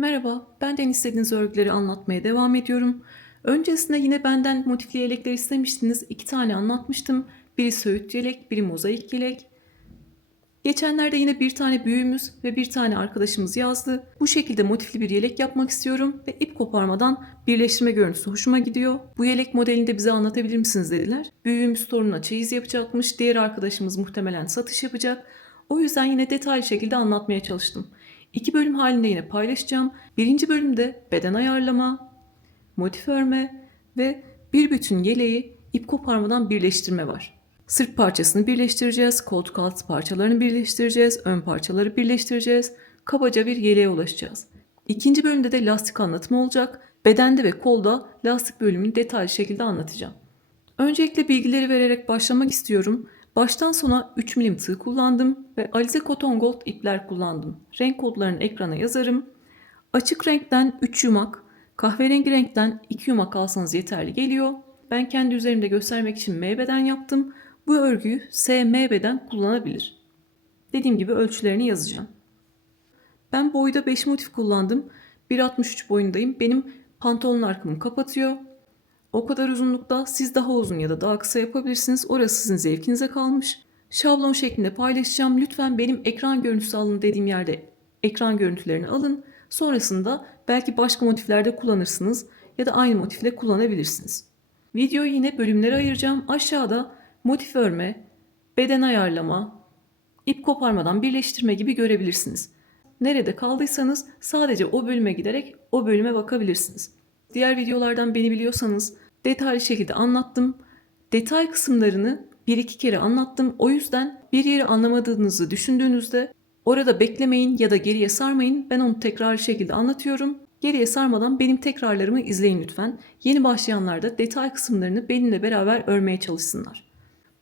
Merhaba, benden istediğiniz örgüleri anlatmaya devam ediyorum. Öncesinde yine benden motifli yelekler istemiştiniz. 2 tane anlatmıştım. Biri söğüt yelek, biri mozaik yelek. Geçenlerde yine bir tane büyüğümüz ve bir tane arkadaşımız yazdı. Bu şekilde motifli bir yelek yapmak istiyorum ve ip koparmadan birleştirme görüntüsü hoşuma gidiyor. Bu yelek modelini de bize anlatabilir misiniz dediler. Büyüğümüz torununa çeyiz yapacakmış. Diğer arkadaşımız muhtemelen satış yapacak. O yüzden yine detaylı şekilde anlatmaya çalıştım. 2 bölüm halinde yine paylaşacağım. Birinci bölümde beden ayarlama, motif örme ve bir bütün yeleği ip koparmadan birleştirme var. Sırt parçasını birleştireceğiz, koltuk altı parçalarını birleştireceğiz, ön parçaları birleştireceğiz. Kabaca bir yeleğe ulaşacağız. İkinci bölümde de lastik anlatımı olacak. Bedende ve kolda lastik bölümünü detaylı şekilde anlatacağım. Öncelikle bilgileri vererek başlamak istiyorum. Baştan sona 3 milim tığ kullandım ve Alize Cotton Gold ipler kullandım. Renk kodlarını ekrana yazarım. Açık renkten 3 yumak, kahverengi renkten 2 yumak alsanız yeterli geliyor. Ben kendi üzerimde göstermek için M beden yaptım. Bu örgüyü SM beden kullanabilir. Dediğim gibi ölçülerini yazacağım. Ben boyda 5 motif kullandım. 1,63 boyundayım. Benim pantolon arkamı kapatıyor. O kadar uzunlukta siz daha uzun ya da daha kısa yapabilirsiniz. Orası sizin zevkinize kalmış. Şablon şeklinde paylaşacağım. Lütfen benim ekran görüntüsü alın dediğim yerde ekran görüntülerini alın. Sonrasında belki başka motiflerde kullanırsınız ya da aynı motifle kullanabilirsiniz. Videoyu yine bölümlere ayıracağım. Aşağıda motif örme, beden ayarlama, ip koparmadan birleştirme gibi görebilirsiniz. Nerede kaldıysanız sadece o bölüme giderek o bölüme bakabilirsiniz. Diğer videolardan beni biliyorsanız detaylı şekilde anlattım. Detay kısımlarını bir iki kere anlattım. O yüzden bir yeri anlamadığınızı düşündüğünüzde orada beklemeyin ya da geriye sarmayın. Ben onu tekrarlı şekilde anlatıyorum. Geriye sarmadan benim tekrarlarımı izleyin lütfen. Yeni başlayanlar da detay kısımlarını benimle beraber örmeye çalışsınlar.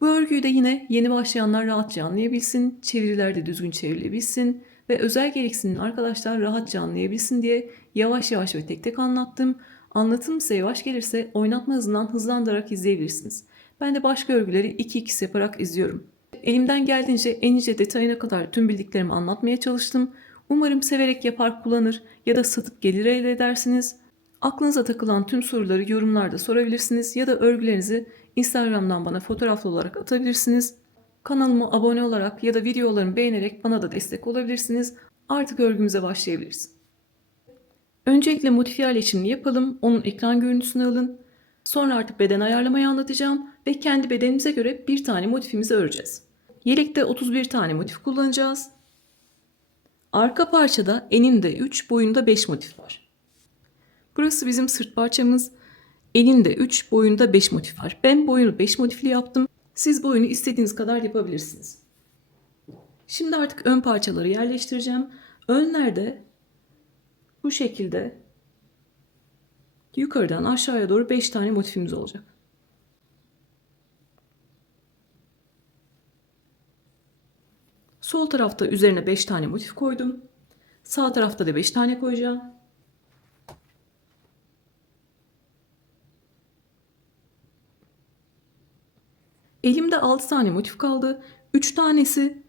Bu örgüyü de yine yeni başlayanlar rahatça anlayabilsin, çeviriler de düzgün çevrilebilsin ve özel gereksinim arkadaşlar rahatça anlayabilsin diye yavaş yavaş ve tek tek anlattım. Anlatım size yavaş gelirse oynatma hızından hızlandırarak izleyebilirsiniz. Ben de başka örgüleri 2x yaparak izliyorum. Elimden geldiğince en ince detayına kadar tüm bildiklerimi anlatmaya çalıştım. Umarım severek yapar kullanır ya da satıp gelir elde edersiniz. Aklınıza takılan tüm soruları yorumlarda sorabilirsiniz ya da örgülerinizi Instagram'dan bana fotoğraflı olarak atabilirsiniz. Kanalıma abone olarak ya da videolarımı beğenerek bana da destek olabilirsiniz. Artık örgümüze başlayabiliriz. Öncelikle motif yerleşimini yapalım. Onun ekran görüntüsünü alın. Sonra artık beden ayarlamayı anlatacağım ve kendi bedenimize göre bir tane motifimizi öreceğiz. Yelekte 31 tane motif kullanacağız. Arka parçada eninde 3, boyunda 5 motif var. Burası bizim sırt parçamız. Eninde 3, boyunda 5 motif var. Ben boyunu 5 motifli yaptım. Siz boyunu istediğiniz kadar yapabilirsiniz. Şimdi artık ön parçaları yerleştireceğim. Önlerde bu şekilde yukarıdan aşağıya doğru 5 tane motifimiz olacak. Sol tarafta üzerine 5 tane motif koydum. Sağ tarafta da 5 tane koyacağım. Elimde 6 tane motif kaldı. 3 tanesi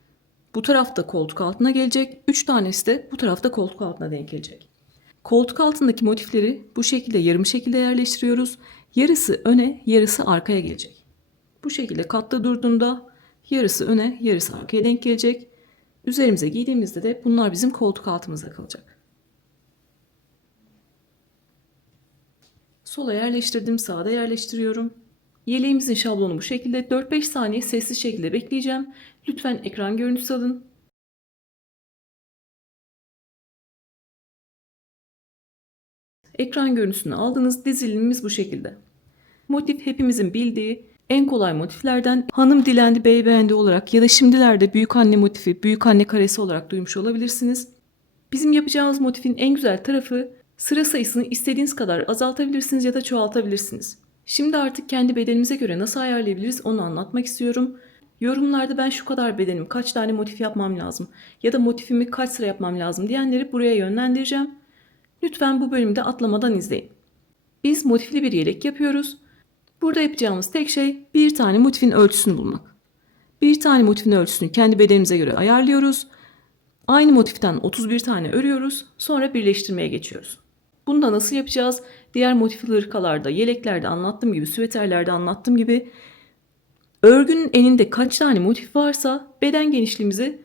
bu tarafta koltuk altına gelecek. 3 tanesi de bu tarafta koltuk altına denk gelecek. Koltuk altındaki motifleri bu şekilde yarım şekilde yerleştiriyoruz. Yarısı öne, yarısı arkaya gelecek. Bu şekilde katta durduğunda yarısı öne, yarısı arkaya denk gelecek. Üzerimize giydiğimizde de bunlar bizim koltuk altımızda kalacak. Sola yerleştirdim, sağda yerleştiriyorum. Yeleğimizin şablonu bu şekilde. 4-5 saniye sessiz şekilde bekleyeceğim. Lütfen ekran görüntüsü alın. Ekran görüntüsünü aldınız. Dizilimimiz bu şekilde. Motif hepimizin bildiği en kolay motiflerden hanım dilendi bey beğendi olarak ya da şimdilerde büyük anne motifi, büyük anne karesi olarak duymuş olabilirsiniz. Bizim yapacağımız motifin en güzel tarafı sıra sayısını istediğiniz kadar azaltabilirsiniz ya da çoğaltabilirsiniz. Şimdi artık kendi bedenimize göre nasıl ayarlayabiliriz onu anlatmak istiyorum. Yorumlarda ben şu kadar bedenim, kaç tane motif yapmam lazım ya da motifimi kaç sıra yapmam lazım diyenleri buraya yönlendireceğim. Lütfen bu bölümde atlamadan izleyin. Biz motifli bir yelek yapıyoruz. Burada yapacağımız tek şey bir tane motifin ölçüsünü bulmak. Bir tane motifin ölçüsünü kendi bedenimize göre ayarlıyoruz. Aynı motiften 31 tane örüyoruz. Sonra birleştirmeye geçiyoruz. Bunu da nasıl yapacağız? Diğer motifli hırkalarda, yeleklerde anlattığım gibi, süveterlerde anlattığım gibi örgünün eninde kaç tane motif varsa beden genişliğimizi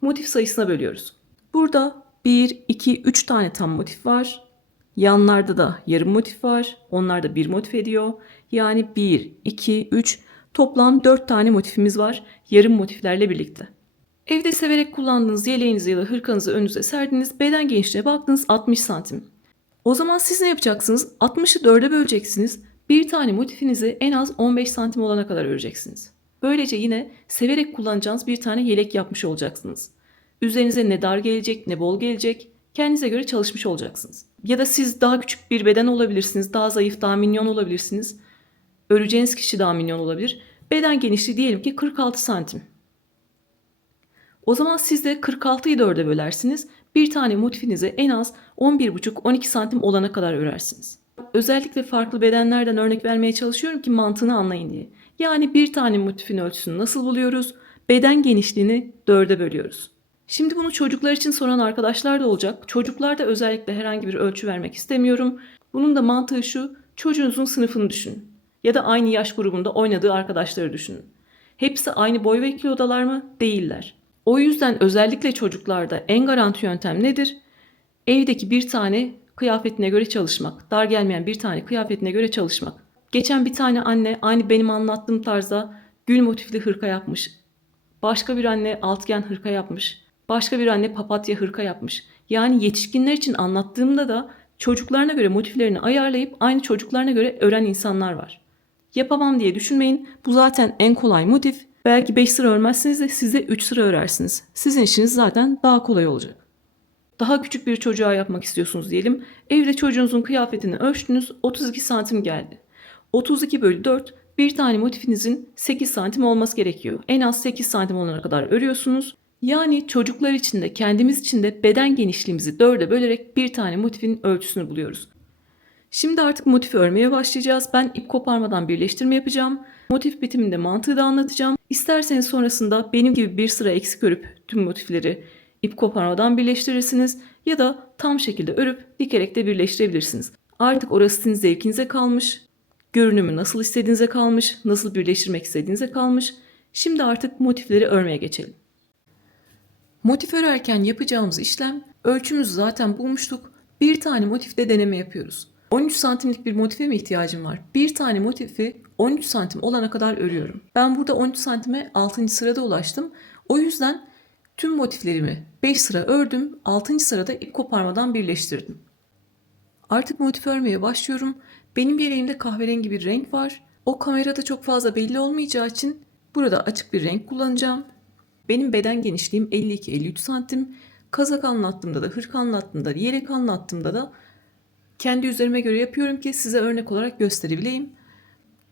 motif sayısına bölüyoruz. Burada 1, 2, 3 tane tam motif var. Yanlarda da yarım motif var. Onlar da bir motif ediyor. Yani 1, 2, 3 toplam 4 tane motifimiz var yarım motiflerle birlikte. Evde severek kullandığınız yeleğinizi ya da hırkanızı önünüze serdiniz. Beden genişliğine baktınız 60 santim. O zaman siz ne yapacaksınız? 60'ı 4'e böleceksiniz. Bir tane motifinizi en az 15 santim olana kadar öreceksiniz. Böylece yine severek kullanacağınız bir tane yelek yapmış olacaksınız. Üzerinize ne dar gelecek ne bol gelecek. Kendinize göre çalışmış olacaksınız. Ya da siz daha küçük bir beden olabilirsiniz. Daha zayıf, daha minyon olabilirsiniz. Öreceğiniz kişi daha minyon olabilir. Beden genişliği diyelim ki 46 santim. O zaman siz de 46'yı 4'e bölersiniz. Bir tane motifinizi en az 11,5-12 santim olana kadar örersiniz. Özellikle farklı bedenlerden örnek vermeye çalışıyorum ki mantığını anlayın diye. Yani bir tane motifin ölçüsünü nasıl buluyoruz? Beden genişliğini 4'e bölüyoruz. Şimdi bunu çocuklar için soran arkadaşlar da olacak. Çocuklarda özellikle herhangi bir ölçü vermek istemiyorum. Bunun da mantığı şu: çocuğunuzun sınıfını düşünün. Ya da aynı yaş grubunda oynadığı arkadaşları düşünün. Hepsi aynı boy ve kilodalar mı? Değiller. O yüzden özellikle çocuklarda en garanti yöntem nedir? Evdeki bir tane kıyafetine göre çalışmak. Dar gelmeyen bir tane kıyafetine göre çalışmak. Geçen bir tane anne aynı benim anlattığım tarzda gül motifli hırka yapmış. Başka bir anne altıgen hırka yapmış. Başka bir anne papatya hırka yapmış. Yani yetişkinler için anlattığımda da çocuklarına göre motiflerini ayarlayıp aynı çocuklarına göre ören insanlar var. Yapamam diye düşünmeyin. Bu zaten en kolay motif. Belki 5 sıra örmezsiniz de siz de 3 sıra örersiniz. Sizin işiniz zaten daha kolay olacak. Daha küçük bir çocuğa yapmak istiyorsunuz diyelim. Evde çocuğunuzun kıyafetini ölçtünüz, 32 santim geldi. 32 bölü 4, bir tane motifinizin 8 santim olması gerekiyor. En az 8 santim olana kadar örüyorsunuz. Yani çocuklar için de kendimiz için de beden genişliğimizi 4'e bölerek bir tane motifin ölçüsünü buluyoruz. Şimdi artık motifi örmeye başlayacağız. Ben ip koparmadan birleştirme yapacağım. Motif bitiminde mantığı da anlatacağım. İsterseniz sonrasında benim gibi bir sıra eksik örüp tüm motifleri ip koparmadan birleştirirsiniz ya da tam şekilde örüp dikerek de birleştirebilirsiniz. Artık orası sizin zevkinize kalmış. Görünümü nasıl istediğinize kalmış, nasıl birleştirmek istediğinize kalmış. Şimdi artık motifleri örmeye geçelim. Motif örerken yapacağımız işlem, ölçümüzü zaten bulmuştuk. Bir tane motifte deneme yapıyoruz. 13 santimlik bir motife mi ihtiyacım var? Bir tane motifi 13 santim olana kadar örüyorum. Ben burada 13 santime 6. sırada ulaştım. O yüzden tüm motiflerimi 5 sıra ördüm. 6. sırada ip koparmadan birleştirdim. Artık motif örmeye başlıyorum. Benim yeleğimde kahverengi bir renk var. O kamerada çok fazla belli olmayacağı için burada açık bir renk kullanacağım. Benim beden genişliğim 52-53 santim. Kazak anlattığımda da, hırka anlattığımda da, yelek anlattığımda da kendi üzerime göre yapıyorum ki size örnek olarak gösterebileyim.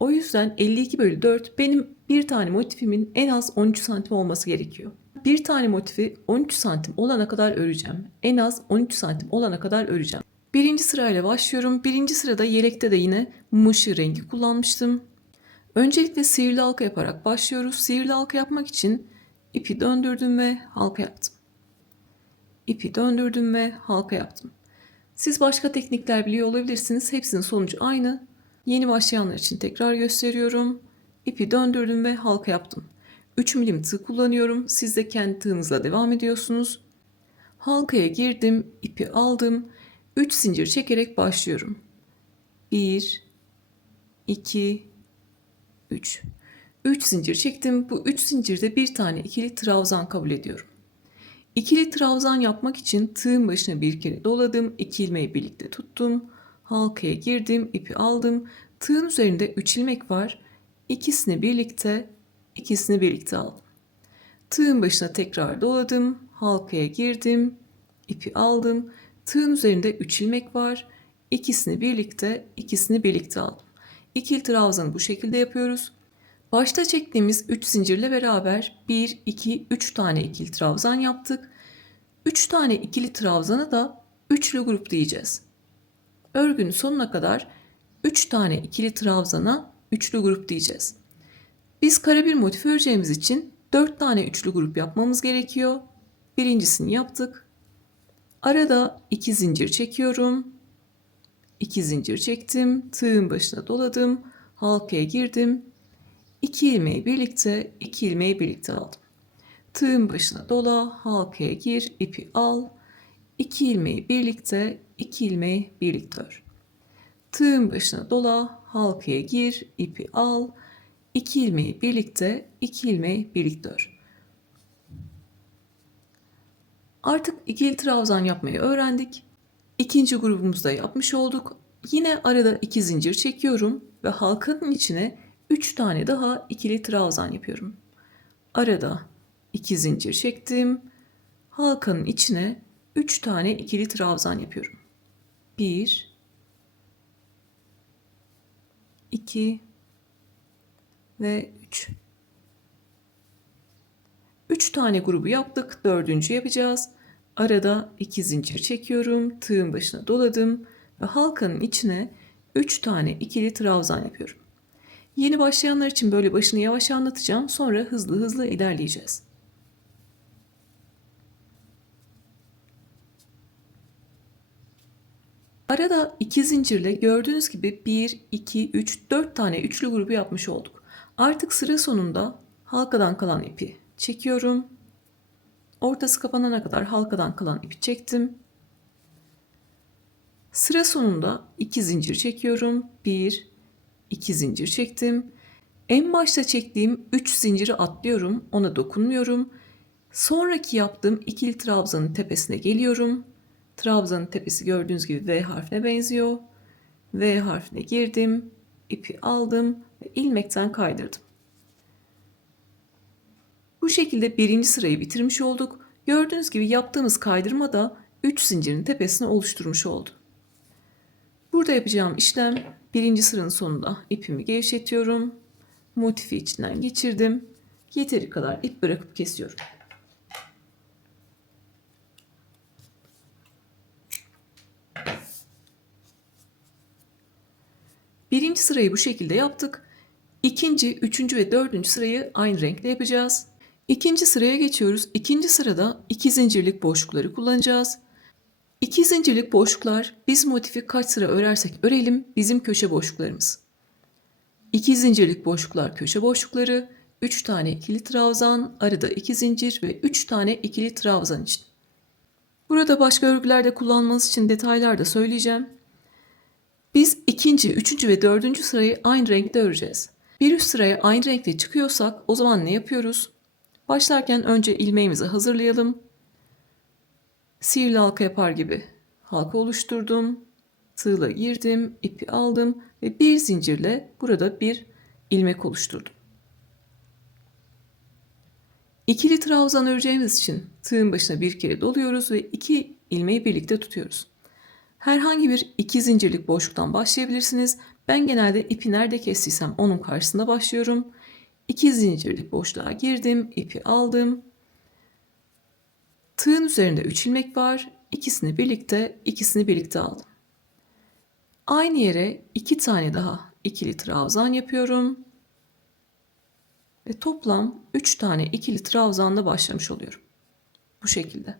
O yüzden 52 bölü 4 benim bir tane motifimin en az 13 santim olması gerekiyor. Bir tane motifi 13 santim olana kadar öreceğim. En az 13 santim olana kadar öreceğim. Birinci sırayla başlıyorum. Birinci sırada yelekte de yine mum ışığı rengi kullanmıştım. Öncelikle sihirli halka yaparak başlıyoruz. Sihirli halka yapmak için ipi döndürdüm ve halka yaptım. İpi döndürdüm ve halka yaptım. Siz başka teknikler biliyor olabilirsiniz. Hepsinin sonucu aynı. Yeni başlayanlar için tekrar gösteriyorum. İpi döndürdüm ve halka yaptım. 3 milim tığ kullanıyorum. Siz de kendi tığınızla devam ediyorsunuz. Halkaya girdim, ipi aldım. 3 zincir çekerek başlıyorum. 1, 2, 3. 3 zincir çektim. Bu 3 zincirde bir tane ikili trabzan kabul ediyorum. İkili trabzan yapmak için tığın başına bir kere doladım. 2 ilmeği birlikte tuttum. Halkaya girdim, ipi aldım. Tığın üzerinde 3 ilmek var. İkisini birlikte aldım. Tığın başına tekrar doladım. Halkaya girdim, ipi aldım. Tığın üzerinde 3 ilmek var. İkisini birlikte aldım. İkili trabzanı bu şekilde yapıyoruz. Başta çektiğimiz 3 zincirle beraber 1, 2, 3 tane ikili trabzan yaptık. 3 tane ikili trabzanı da üçlü grup diyeceğiz. Örgünün sonuna kadar 3 tane ikili trabzana üçlü grup diyeceğiz. Biz kare bir motif öreceğimiz için 4 tane üçlü grup yapmamız gerekiyor. birincisini yaptık. Arada 2 zincir çekiyorum. 2 zincir çektim. Tığın başına doladım. Halkaya girdim. 2 ilmeği birlikte, 2 ilmeği birlikte aldım. Tığın başına dola, halkaya gir, ipi al. 2 ilmeği birlikte, 2 ilmeği birlikte ör. Tığın başına dola, halkaya gir, ipi al. 2 ilmeği birlikte, 2 ilmeği birlikte ör. Artık ikili trabzan yapmayı öğrendik. İkinci grubumuzda yapmış olduk. Yine arada 2 zincir çekiyorum ve halkanın içine 3 tane daha ikili trabzan yapıyorum. Arada 2 zincir çektim. Halkanın içine 3 tane ikili trabzan yapıyorum. 1 2 ve 3. 3 tane grubu yaptık. Dördüncü yapacağız. Arada 2 zincir çekiyorum. Tığın başına doladım ve halkanın içine 3 tane ikili trabzan yapıyorum. Yeni başlayanlar için böyle başını yavaş anlatacağım. Sonra hızlı hızlı ilerleyeceğiz. Arada 2 zincirle gördüğünüz gibi 1, 2, 3, 4 tane üçlü grubu yapmış olduk. Artık sıra sonunda halkadan kalan ipi çekiyorum. Ortası kapanana kadar halkadan kalan ipi çektim. Sıra sonunda 2 zincir çekiyorum. 1, 2 zincir çektim. En başta çektiğim 3 zinciri atlıyorum. Ona dokunmuyorum. Sonraki yaptığım ikili trabzanın tepesine geliyorum. Trabzanın tepesi gördüğünüz gibi V harfine benziyor. V harfine girdim. İpi aldım ve ilmekten kaydırdım. Bu şekilde birinci sırayı bitirmiş olduk. Gördüğünüz gibi yaptığımız kaydırma da 3 zincirin tepesini oluşturmuş oldu. Burada yapacağım işlem birinci sıranın sonunda ipimi gevşetiyorum. Motifi içinden geçirdim. Yeteri kadar ip bırakıp kesiyorum. Birinci sırayı bu şekilde yaptık. İkinci, üçüncü ve dördüncü sırayı aynı renkle yapacağız. İkinci sıraya geçiyoruz. İkinci sırada 2 zincirlik boşlukları kullanacağız. 2 zincirlik boşluklar biz motifi kaç sıra örersek örelim bizim köşe boşluklarımız. 2 zincirlik boşluklar köşe boşlukları, 3 tane ikili trabzan, arada 2 zincir ve 3 tane ikili trabzan için. Burada başka örgülerde kullanmanız için detaylar da söyleyeceğim. Biz ikinci, üçüncü ve dördüncü sırayı aynı renkte öreceğiz. Bir üst sıraya aynı renkte çıkıyorsak o zaman ne yapıyoruz? Başlarken önce ilmeğimizi hazırlayalım. Sihirli halka yapar gibi halka oluşturdum. Tığla girdim, ipi aldım ve bir zincirle burada bir ilmek oluşturdum. İkili trabzan öreceğimiz için tığın başına bir kere doluyoruz ve 2 ilmeği birlikte tutuyoruz. Herhangi bir 2 zincirlik boşluktan başlayabilirsiniz. Ben genelde ipi nerede kestiysem onun karşısında başlıyorum. 2 zincirlik boşluğa girdim, ipi aldım. Tığın üzerinde 3 ilmek var. İkisini birlikte aldım. Aynı yere 2 tane daha ikili trabzan yapıyorum. Ve toplam 3 tane ikili trabzanla başlamış oluyorum. Bu şekilde.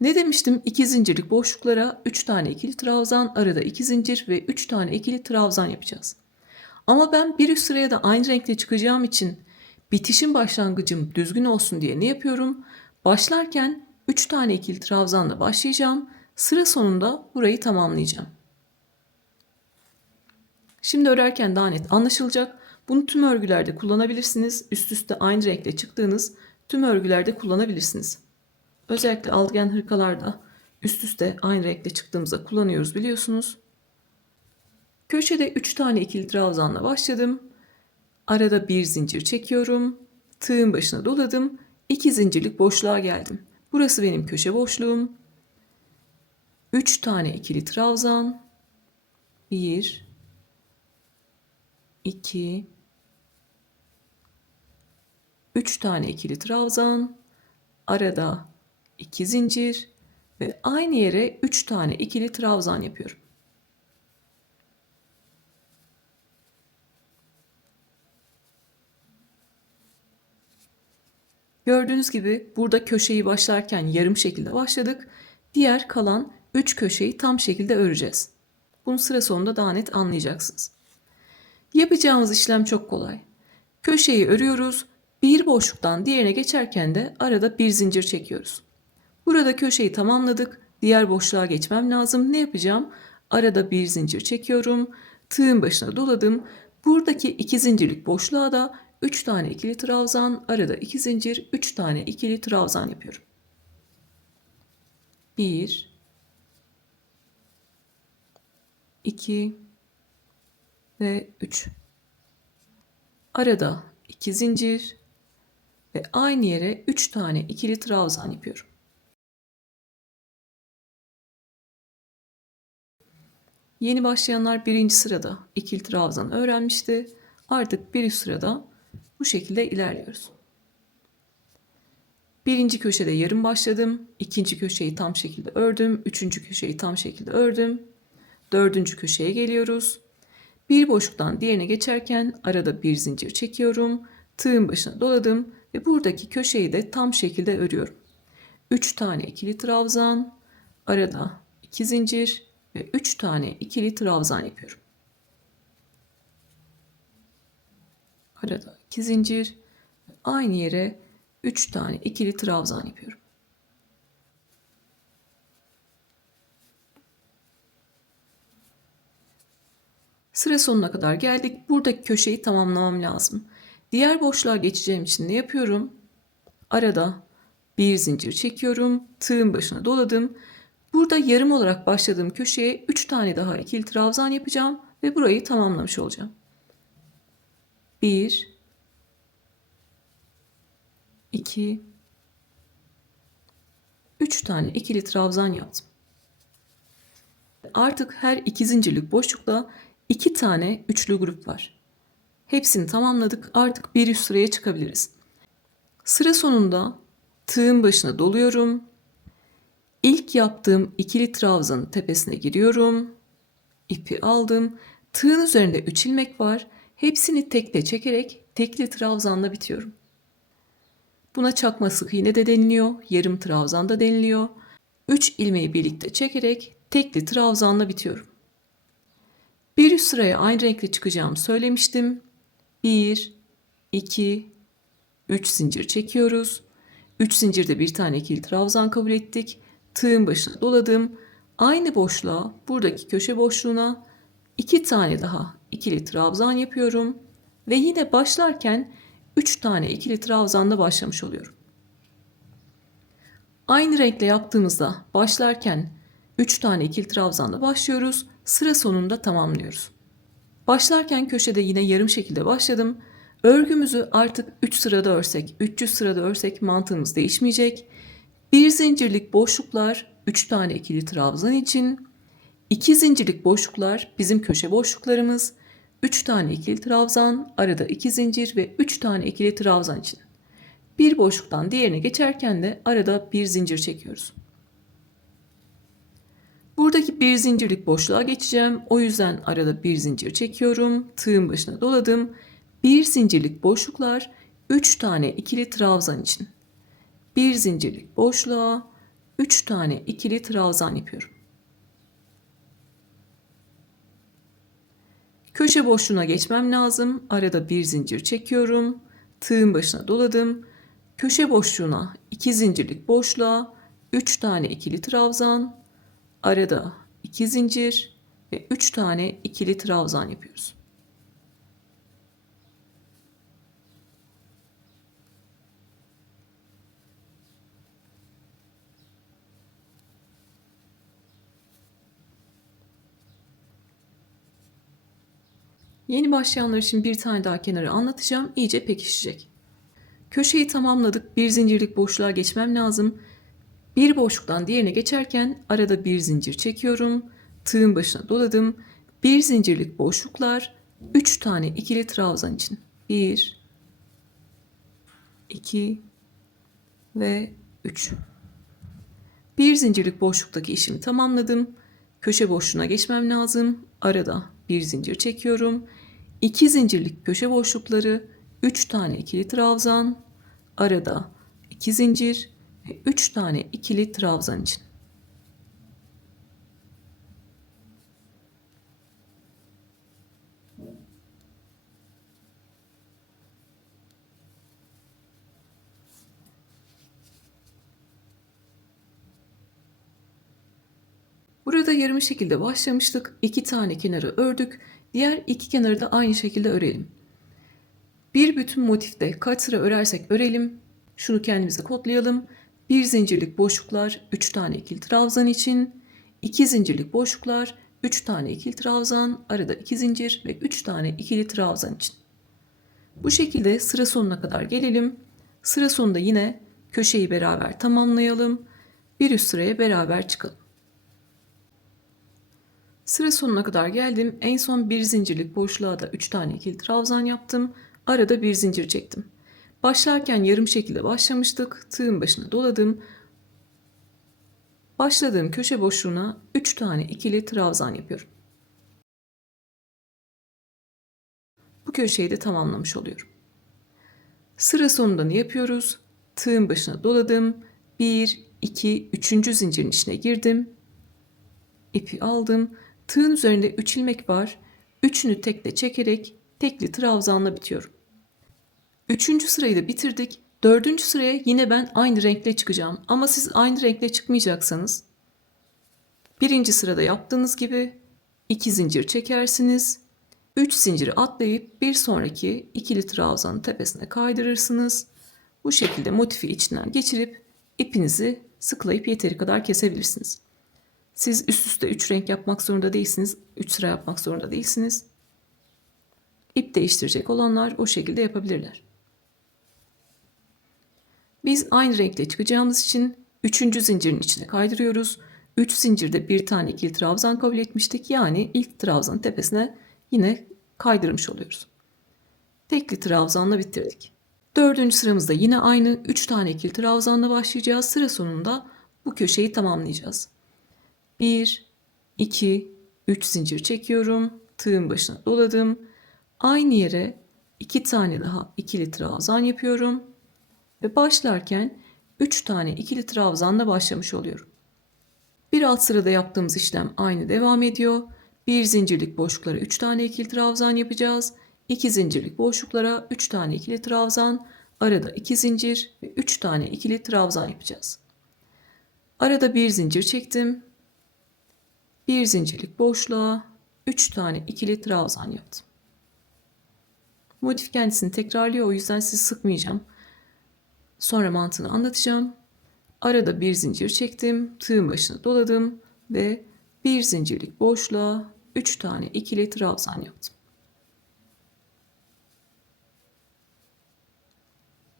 Ne demiştim? 2 zincirlik boşluklara 3 tane ikili trabzan, arada 2 zincir ve 3 tane ikili trabzan yapacağız. Ama ben bir üst sıraya da aynı renkle çıkacağım için bitişim başlangıcım düzgün olsun diye ne yapıyorum? Başlarken 3 tane ikili trabzanla başlayacağım. Sıra sonunda burayı tamamlayacağım. Şimdi örerken daha net anlaşılacak. Bunu tüm örgülerde kullanabilirsiniz. Üst üste aynı renkle çıktığınız tüm örgülerde kullanabilirsiniz. Özellikle altıgen hırkalarda üst üste aynı renkle çıktığımızda kullanıyoruz biliyorsunuz. Köşede 3 tane ikili trabzanla başladım. Arada bir zincir çekiyorum. Tığın başına doladım. 2 zincirlik boşluğa geldim. Burası benim köşe boşluğum. 3 tane ikili trabzan. 1 2 3 tane ikili trabzan. Arada 2 zincir ve aynı yere 3 tane ikili trabzan yapıyorum. Gördüğünüz gibi burada köşeyi başlarken yarım şekilde başladık. Diğer kalan 3 köşeyi tam şekilde öreceğiz. Bunu sıra sonunda daha net anlayacaksınız. Yapacağımız işlem çok kolay. Köşeyi örüyoruz. Bir boşluktan diğerine geçerken de arada bir zincir çekiyoruz. Burada köşeyi tamamladık. Diğer boşluğa geçmem lazım. Ne yapacağım? Arada bir zincir çekiyorum. Tığın başına doladım. Buradaki 2 zincirlik boşluğa da 3 tane ikili trabzan, arada 2 zincir, 3 tane ikili trabzan yapıyorum. 1 2 ve 3. Arada 2 zincir ve aynı yere 3 tane ikili trabzan yapıyorum. Yeni başlayanlar birinci sırada ikili trabzan öğrenmişti. Artık bir üst sırada bu şekilde ilerliyoruz. Birinci köşede yarım başladım. İkinci köşeyi tam şekilde ördüm. Üçüncü köşeyi tam şekilde ördüm. Dördüncü köşeye geliyoruz. Bir boşluktan diğerine geçerken arada bir zincir çekiyorum. Tığın başına doladım ve buradaki köşeyi de tam şekilde örüyorum. 3 tane ikili trabzan, arada 2 zincir ve 3 tane ikili trabzan yapıyorum. Arada 2 zincir ve aynı yere 3 tane ikili trabzan yapıyorum. Sıra sonuna kadar geldik. Buradaki köşeyi tamamlamam lazım. Diğer boşluğa geçeceğim için ne yapıyorum? Arada bir zincir çekiyorum. Tığın başına doladım. Burada yarım olarak başladığım köşeye 3 tane daha ikili trabzan yapacağım ve burayı tamamlamış olacağım. 1 2 3 tane ikili trabzan yaptım. Artık her iki zincirlik boşlukta 2 tane üçlü grup var. Hepsini tamamladık. Artık bir üst sıraya çıkabiliriz. Sıra sonunda tığın başına doluyorum. İlk yaptığım ikili trabzanın tepesine giriyorum. İpi aldım. Tığın üzerinde 3 ilmek var. Hepsini tekle çekerek tekli trabzanla bitiyorum. Buna çakma sık iğne de deniliyor. Yarım trabzan da deniliyor. 3 ilmeği birlikte çekerek tekli trabzanla bitiyorum. Bir üst sıraya aynı renkle çıkacağımı söylemiştim. 1 2 3 zincir çekiyoruz. 3 zincirde bir tane ikili trabzan kabul ettik. Tığın başına doladım. Aynı boşluğa, buradaki köşe boşluğuna 2 tane daha ikili trabzan yapıyorum. Ve yine başlarken 3 tane ikili trabzanla başlamış oluyorum. Aynı renkle yaptığımızda başlarken 3 tane ikili trabzanla başlıyoruz. Sıra sonunda tamamlıyoruz. Başlarken köşede yine yarım şekilde başladım. Örgümüzü artık 3 sırada örsek, 300 sırada örsek mantığımız değişmeyecek. Bir zincirlik boşluklar 3 tane ikili trabzan için, 2 zincirlik boşluklar bizim köşe boşluklarımız, 3 tane ikili trabzan, arada 2 zincir ve 3 tane ikili trabzan için. Bir boşluktan diğerine geçerken de arada bir zincir çekiyoruz. Buradaki bir zincirlik boşluğa geçeceğim. O yüzden arada bir zincir çekiyorum. Tığın başına doladım. Bir zincirlik boşluklar 3 tane ikili trabzan için. Bir zincirlik boşluğa 3 tane ikili trabzan yapıyorum. Köşe boşluğuna geçmem lazım. Arada bir zincir çekiyorum. Tığın başına doladım. Köşe boşluğuna 2 zincirlik boşluğa 3 tane ikili trabzan, arada 2 zincir ve 3 tane ikili trabzan yapıyoruz. Yeni başlayanlar için bir tane daha kenarı anlatacağım. İyice pekişecek. Köşeyi tamamladık. Bir zincirlik boşluğa geçmem lazım. Bir boşluktan diğerine geçerken arada bir zincir çekiyorum. Tığın başına doladım. Bir zincirlik boşluklar 3 tane ikili trabzan için. 1 2 ve 3. Bir zincirlik boşluktaki işimi tamamladım. Köşe boşluğuna geçmem lazım. Arada bir zincir çekiyorum. 2 zincirlik köşe boşlukları, 3 tane ikili trabzan, arada 2 zincir ve 3 tane ikili trabzan için. Burada yarım şekilde başlamıştık. 2 tane kenarı ördük. Diğer 2 kenarı da aynı şekilde örelim. Bir bütün motifte kaç sıra örersek örelim. Şunu kendimize kodlayalım. 1 zincirlik boşluklar 3 tane ikili trabzan için, 2 zincirlik boşluklar 3 tane ikili trabzan, arada 2 zincir ve 3 tane ikili trabzan için. Bu şekilde sıra sonuna kadar gelelim. Sıra sonunda yine köşeyi beraber tamamlayalım. Bir üst sıraya beraber çıkalım. Sıra sonuna kadar geldim. En son bir zincirlik boşluğa da 3 tane ikili trabzan yaptım. Arada bir zincir çektim. Başlarken yarım şekilde başlamıştık. Tığın başına doladım. Başladığım köşe boşluğuna 3 tane ikili trabzan yapıyorum. Bu köşeyi de tamamlamış oluyorum. Sıra sonunda ne yapıyoruz? Tığın başına doladım. 1, 2, 3. zincirin içine girdim. İpi aldım. Tığın üzerinde 3 ilmek var. Üçünü tekle çekerek tekli trabzanla bitiyorum. 3. sırayı da bitirdik. 4. sıraya yine ben aynı renkle çıkacağım. Ama siz aynı renkle çıkmayacaksanız 1. sırada yaptığınız gibi 2 zincir çekersiniz. 3 zinciri atlayıp bir sonraki ikili trabzanın tepesine kaydırırsınız. Bu şekilde motifi içinden geçirip ipinizi sıklayıp yeteri kadar kesebilirsiniz. Siz üst üste 3 renk yapmak zorunda değilsiniz. 3 sıra yapmak zorunda değilsiniz. İp değiştirecek olanlar o şekilde yapabilirler. Biz aynı renkle çıkacağımız için 3. zincirin içine kaydırıyoruz. 3 zincirde bir tane ikili trabzan kabul etmiştik. Yani ilk trabzanın tepesine yine kaydırmış oluyoruz. Tekli trabzanla bitirdik. 4. sıramızda yine aynı 3 tane ikili trabzanla başlayacağız. Sıra sonunda bu köşeyi tamamlayacağız. 1, 2, 3 zincir çekiyorum. Tığın başına doladım. Aynı yere 2 tane daha ikili trabzan yapıyorum. Ve başlarken 3 tane ikili trabzanla başlamış oluyorum. Bir alt sırada yaptığımız işlem aynı devam ediyor. Bir zincirlik boşluklara 3 tane ikili trabzan yapacağız. 2 zincirlik boşluklara 3 tane ikili trabzan, arada 2 zincir ve 3 tane ikili trabzan yapacağız. Arada bir zincir çektim. Bir zincirlik boşluğa 3 tane ikili trabzan yaptım. Motif kendisini tekrarlıyor, o yüzden sizi sıkmayacağım. Sonra mantığını anlatacağım. Arada bir zincir çektim, tığın başına doladım ve bir zincirlik boşluğa 3 tane ikili trabzan yaptım.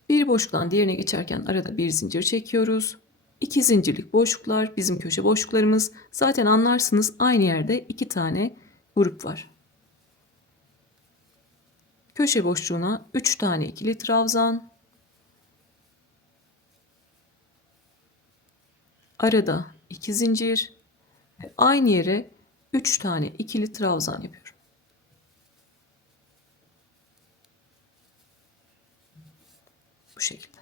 Bir boşluktan diğerine geçerken arada bir zincir çekiyoruz. 2 zincirlik boşluklar bizim köşe boşluklarımız. Zaten anlarsınız, aynı yerde 2 tane grup var. Köşe boşluğuna 3 tane ikili trabzan. Arada 2 zincir ve aynı yere 3 tane ikili trabzan yapıyorum. Bu şekilde.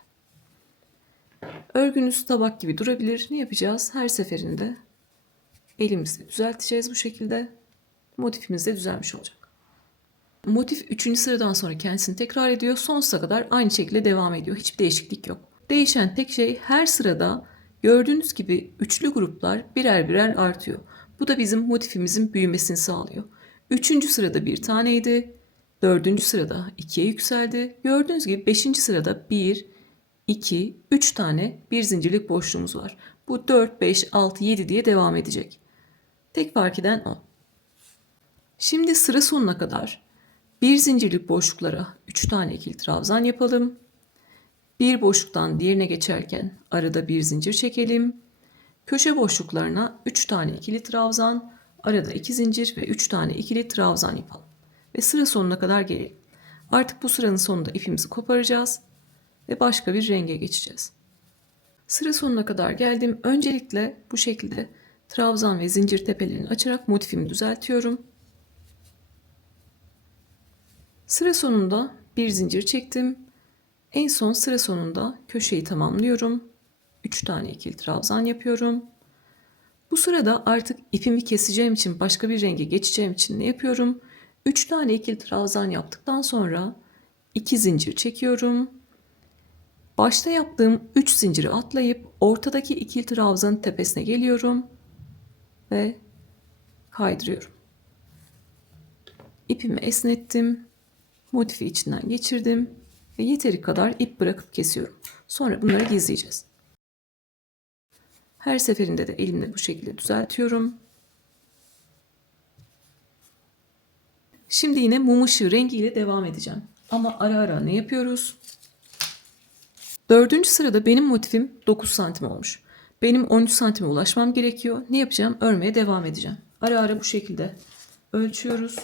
Örgünüz tabak gibi durabilir. Ne yapacağız? Her seferinde elimizle düzelteceğiz bu şekilde. Motifimiz de düzelmiş olacak. Motif 3. sıradan sonra kendisini tekrar ediyor. Sonsuza kadar aynı şekilde devam ediyor. Hiçbir değişiklik yok. Değişen tek şey her sırada gördüğünüz gibi üçlü gruplar birer birer artıyor. Bu da bizim motifimizin büyümesini sağlıyor. 3. sırada bir taneydi. 4. sırada 2'ye yükseldi. Gördüğünüz gibi 5. sırada 1, 2, 3 tane bir zincirlik boşluğumuz var. Bu 4, 5, 6, 7 diye devam edecek. Tek fark eden o. Şimdi sıra sonuna kadar bir zincirlik boşluklara 3 tane ikili trabzan yapalım. Bir boşluktan diğerine geçerken arada bir zincir çekelim. Köşe boşluklarına 3 tane ikili trabzan, arada 2 zincir ve 3 tane ikili trabzan yapalım. Ve sıra sonuna kadar gelelim. Artık bu sıranın sonunda ipimizi koparacağız ve başka bir renge geçeceğiz. Sıra sonuna kadar geldim. Öncelikle bu şekilde trabzan ve zincir tepelerini açarak motifimi düzeltiyorum. Sıra sonunda bir zincir çektim. En son sıra sonunda köşeyi tamamlıyorum. 3 tane ikili trabzan yapıyorum. Bu sırada artık ipimi keseceğim için, başka bir renge geçeceğim için ne yapıyorum? 3 tane ikili trabzan yaptıktan sonra 2 zincir çekiyorum. Başta yaptığım 3 zinciri atlayıp ortadaki ikili trabzanın tepesine geliyorum ve kaydırıyorum. İpimi esnettim. Motifi içinden geçirdim ve yeteri kadar ip bırakıp kesiyorum. Sonra bunları gizleyeceğiz. Her seferinde de elimle bu şekilde düzeltiyorum. Şimdi yine mum ışığı rengiyle devam edeceğim. Ama ara ara ne yapıyoruz? 4. sırada benim motifim 9 santim olmuş. Benim 13 santime ulaşmam gerekiyor. Ne yapacağım? Örmeye devam edeceğim. Ara ara bu şekilde ölçüyoruz.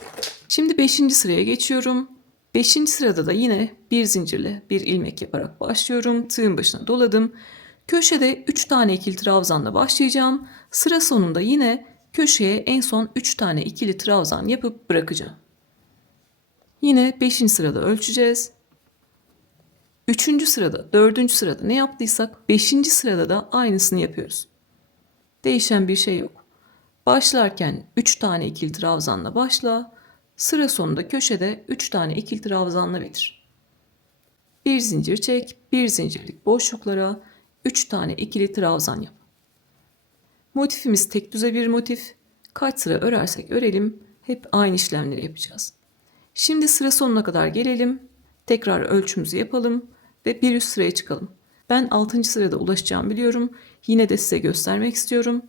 Şimdi 5. sıraya geçiyorum. 5. sırada da yine bir zincirle bir ilmek yaparak başlıyorum. Tığın başına doladım. Köşede 3 tane ikili trabzanla başlayacağım. Sıra sonunda yine köşeye en son 3 tane ikili trabzan yapıp bırakacağım. Yine 5. sırada ölçeceğiz. 3. sırada, 4. sırada ne yaptıysak 5. sırada da aynısını yapıyoruz. Değişen bir şey yok. Başlarken 3 tane ikili trabzanla başla. Sıra sonunda köşede 3 tane ikili trabzanla bitir. Bir zincir çek, bir zincirlik boşluklara 3 tane ikili trabzan yap. Motifimiz tek düze bir motif. Kaç sıra örersek örelim hep aynı işlemleri yapacağız. Şimdi sıra sonuna kadar gelelim. Tekrar ölçümüzü yapalım ve bir üst sıraya çıkalım. Ben 6. sırada ulaşacağımı biliyorum. Yine de size göstermek istiyorum.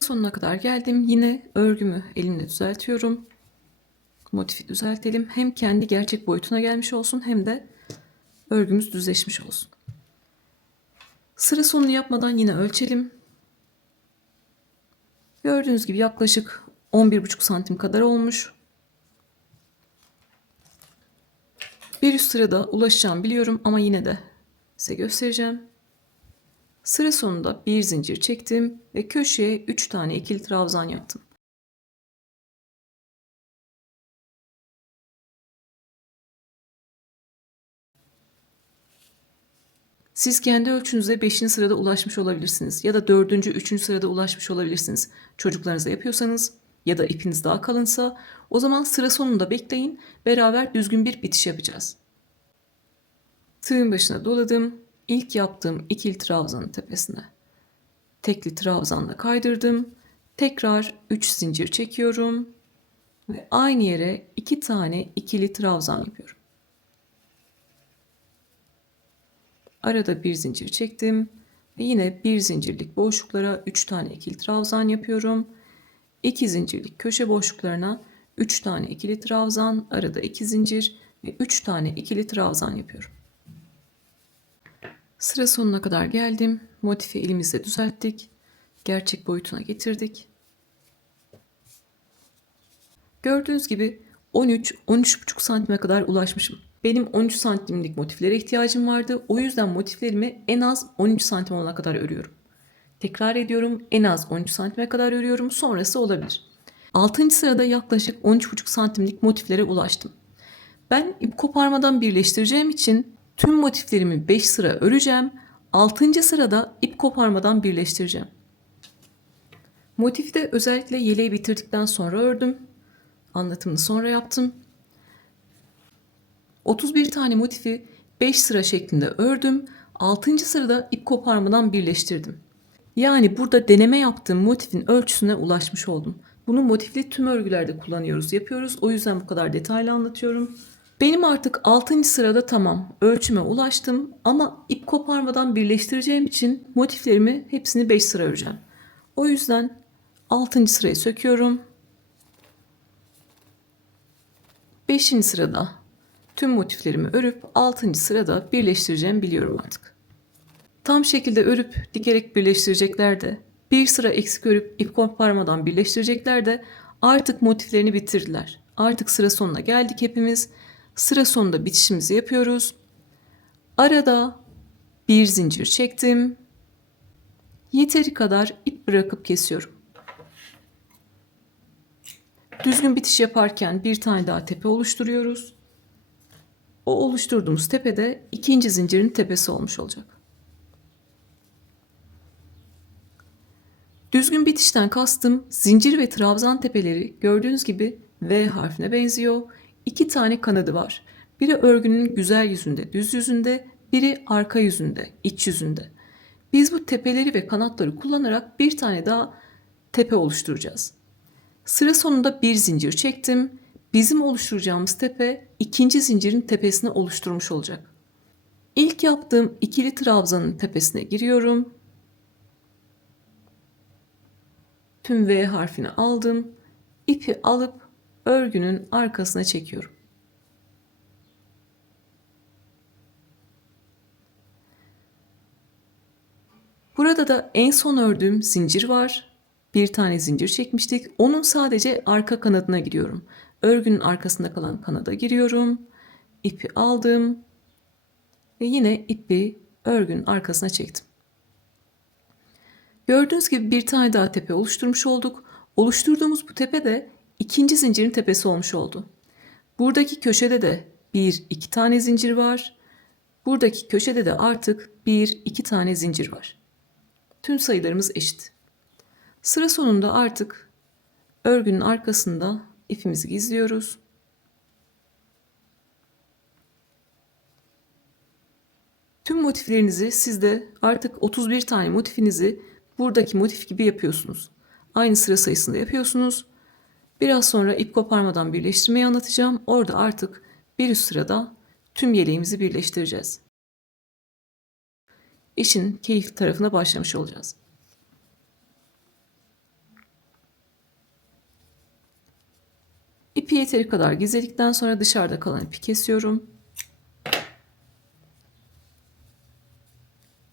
Sonuna kadar geldim. Yine örgümü elimle düzeltiyorum. Motifi düzeltelim. Hem kendi gerçek boyutuna gelmiş olsun hem de örgümüz düzleşmiş olsun. Sıra sonunu yapmadan yine ölçelim. Gördüğünüz gibi yaklaşık 11,5 santim kadar olmuş. Bir üst sırada ulaşacağım biliyorum ama yine de size göstereceğim. Sıra sonunda bir zincir çektim ve köşeye 3 tane ikili trabzan yaptım. Siz kendi ölçünüze 5. sırada ulaşmış olabilirsiniz ya da 4. 3. sırada ulaşmış olabilirsiniz. Çocuklarınıza yapıyorsanız ya da ipiniz daha kalınsa o zaman sıra sonunda bekleyin, beraber düzgün bir bitiş yapacağız. Tığın başına doladım. İlk yaptığım ikili trabzanın tepesine tekli trabzanla kaydırdım. Tekrar 3 zincir çekiyorum ve aynı yere 2 tane ikili trabzan yapıyorum. Arada bir zincir çektim ve yine bir zincirlik boşluklara 3 tane ikili trabzan yapıyorum. 2 zincirlik köşe boşluklarına 3 tane ikili trabzan, arada 2 zincir ve 3 tane ikili trabzan yapıyorum. Sıra sonuna kadar geldim. Motifi elimizle düzelttik. Gerçek boyutuna getirdik. Gördüğünüz gibi 13-13,5 santime kadar ulaşmışım. Benim 13 santimlik motiflere ihtiyacım vardı. O yüzden motiflerimi en az 13 santim olana kadar örüyorum. Tekrar ediyorum, en az 13 santime kadar örüyorum. Sonrası olabilir. 6. sırada yaklaşık 13,5 santimlik motiflere ulaştım. Ben ip koparmadan birleştireceğim için tüm motiflerimi 5 sıra öreceğim. 6. sırada ip koparmadan birleştireceğim. Motifi de özellikle yeleği bitirdikten sonra ördüm. Anlatımını sonra yaptım. 31 tane motifi 5 sıra şeklinde ördüm. 6. sırada ip koparmadan birleştirdim. Yani burada deneme yaptığım motifin ölçüsüne ulaşmış oldum. Bunu motifli tüm örgülerde kullanıyoruz, yapıyoruz. O yüzden bu kadar detaylı anlatıyorum. Benim artık 6. sırada tamam, ölçüme ulaştım ama ip koparmadan birleştireceğim için motiflerimi hepsini 5 sıra öreceğim. O yüzden 6. sırayı söküyorum. 5. sırada tüm motiflerimi örüp 6. sırada birleştireceğim biliyorum artık. Tam şekilde örüp dikerek birleştirecekler de, bir sıra eksik örüp ip koparmadan birleştirecekler de artık motiflerini bitirdiler. Artık sıra sonuna geldik hepimiz. Sıra sonunda bitişimizi yapıyoruz. Arada bir zincir çektim. Yeteri kadar ip bırakıp kesiyorum. Düzgün bitiş yaparken bir tane daha tepe oluşturuyoruz. O oluşturduğumuz tepe de ikinci zincirin tepesi olmuş olacak. Düzgün bitişten kastım zincir ve trabzan tepeleri gördüğünüz gibi V harfine benziyor. 2 tane kanadı var. Biri örgünün güzel yüzünde, düz yüzünde, biri arka yüzünde, iç yüzünde. Biz bu tepeleri ve kanatları kullanarak bir tane daha tepe oluşturacağız. Sıra sonunda bir zincir çektim. Bizim oluşturacağımız tepe ikinci zincirin tepesini oluşturmuş olacak. İlk yaptığım ikili trabzanın tepesine giriyorum. Tüm V harfini aldım. İpi alıp örgünün arkasına çekiyorum. Burada da en son ördüğüm zincir var. Bir tane zincir çekmiştik. Onun sadece arka kanadına giriyorum. Örgünün arkasında kalan kanada giriyorum. İpi aldım ve yine ipi örgünün arkasına çektim. Gördüğünüz gibi bir tane daha tepe oluşturmuş olduk. Oluşturduğumuz bu tepe de ikinci zincirin tepesi olmuş oldu. Buradaki köşede de iki tane zincir var. Buradaki köşede de artık iki tane zincir var. Tüm sayılarımız eşit. Sıra sonunda artık örgünün arkasında ipimizi gizliyoruz. Tüm motiflerinizi siz de artık 31 tane motifinizi buradaki motif gibi yapıyorsunuz. Aynı sıra sayısında yapıyorsunuz. Biraz sonra ip koparmadan birleştirmeyi anlatacağım. Orada artık bir üst sırada tüm yeleğimizi birleştireceğiz. İşin keyifli tarafına başlamış olacağız. İpi yeteri kadar gizledikten sonra dışarıda kalan ipi kesiyorum.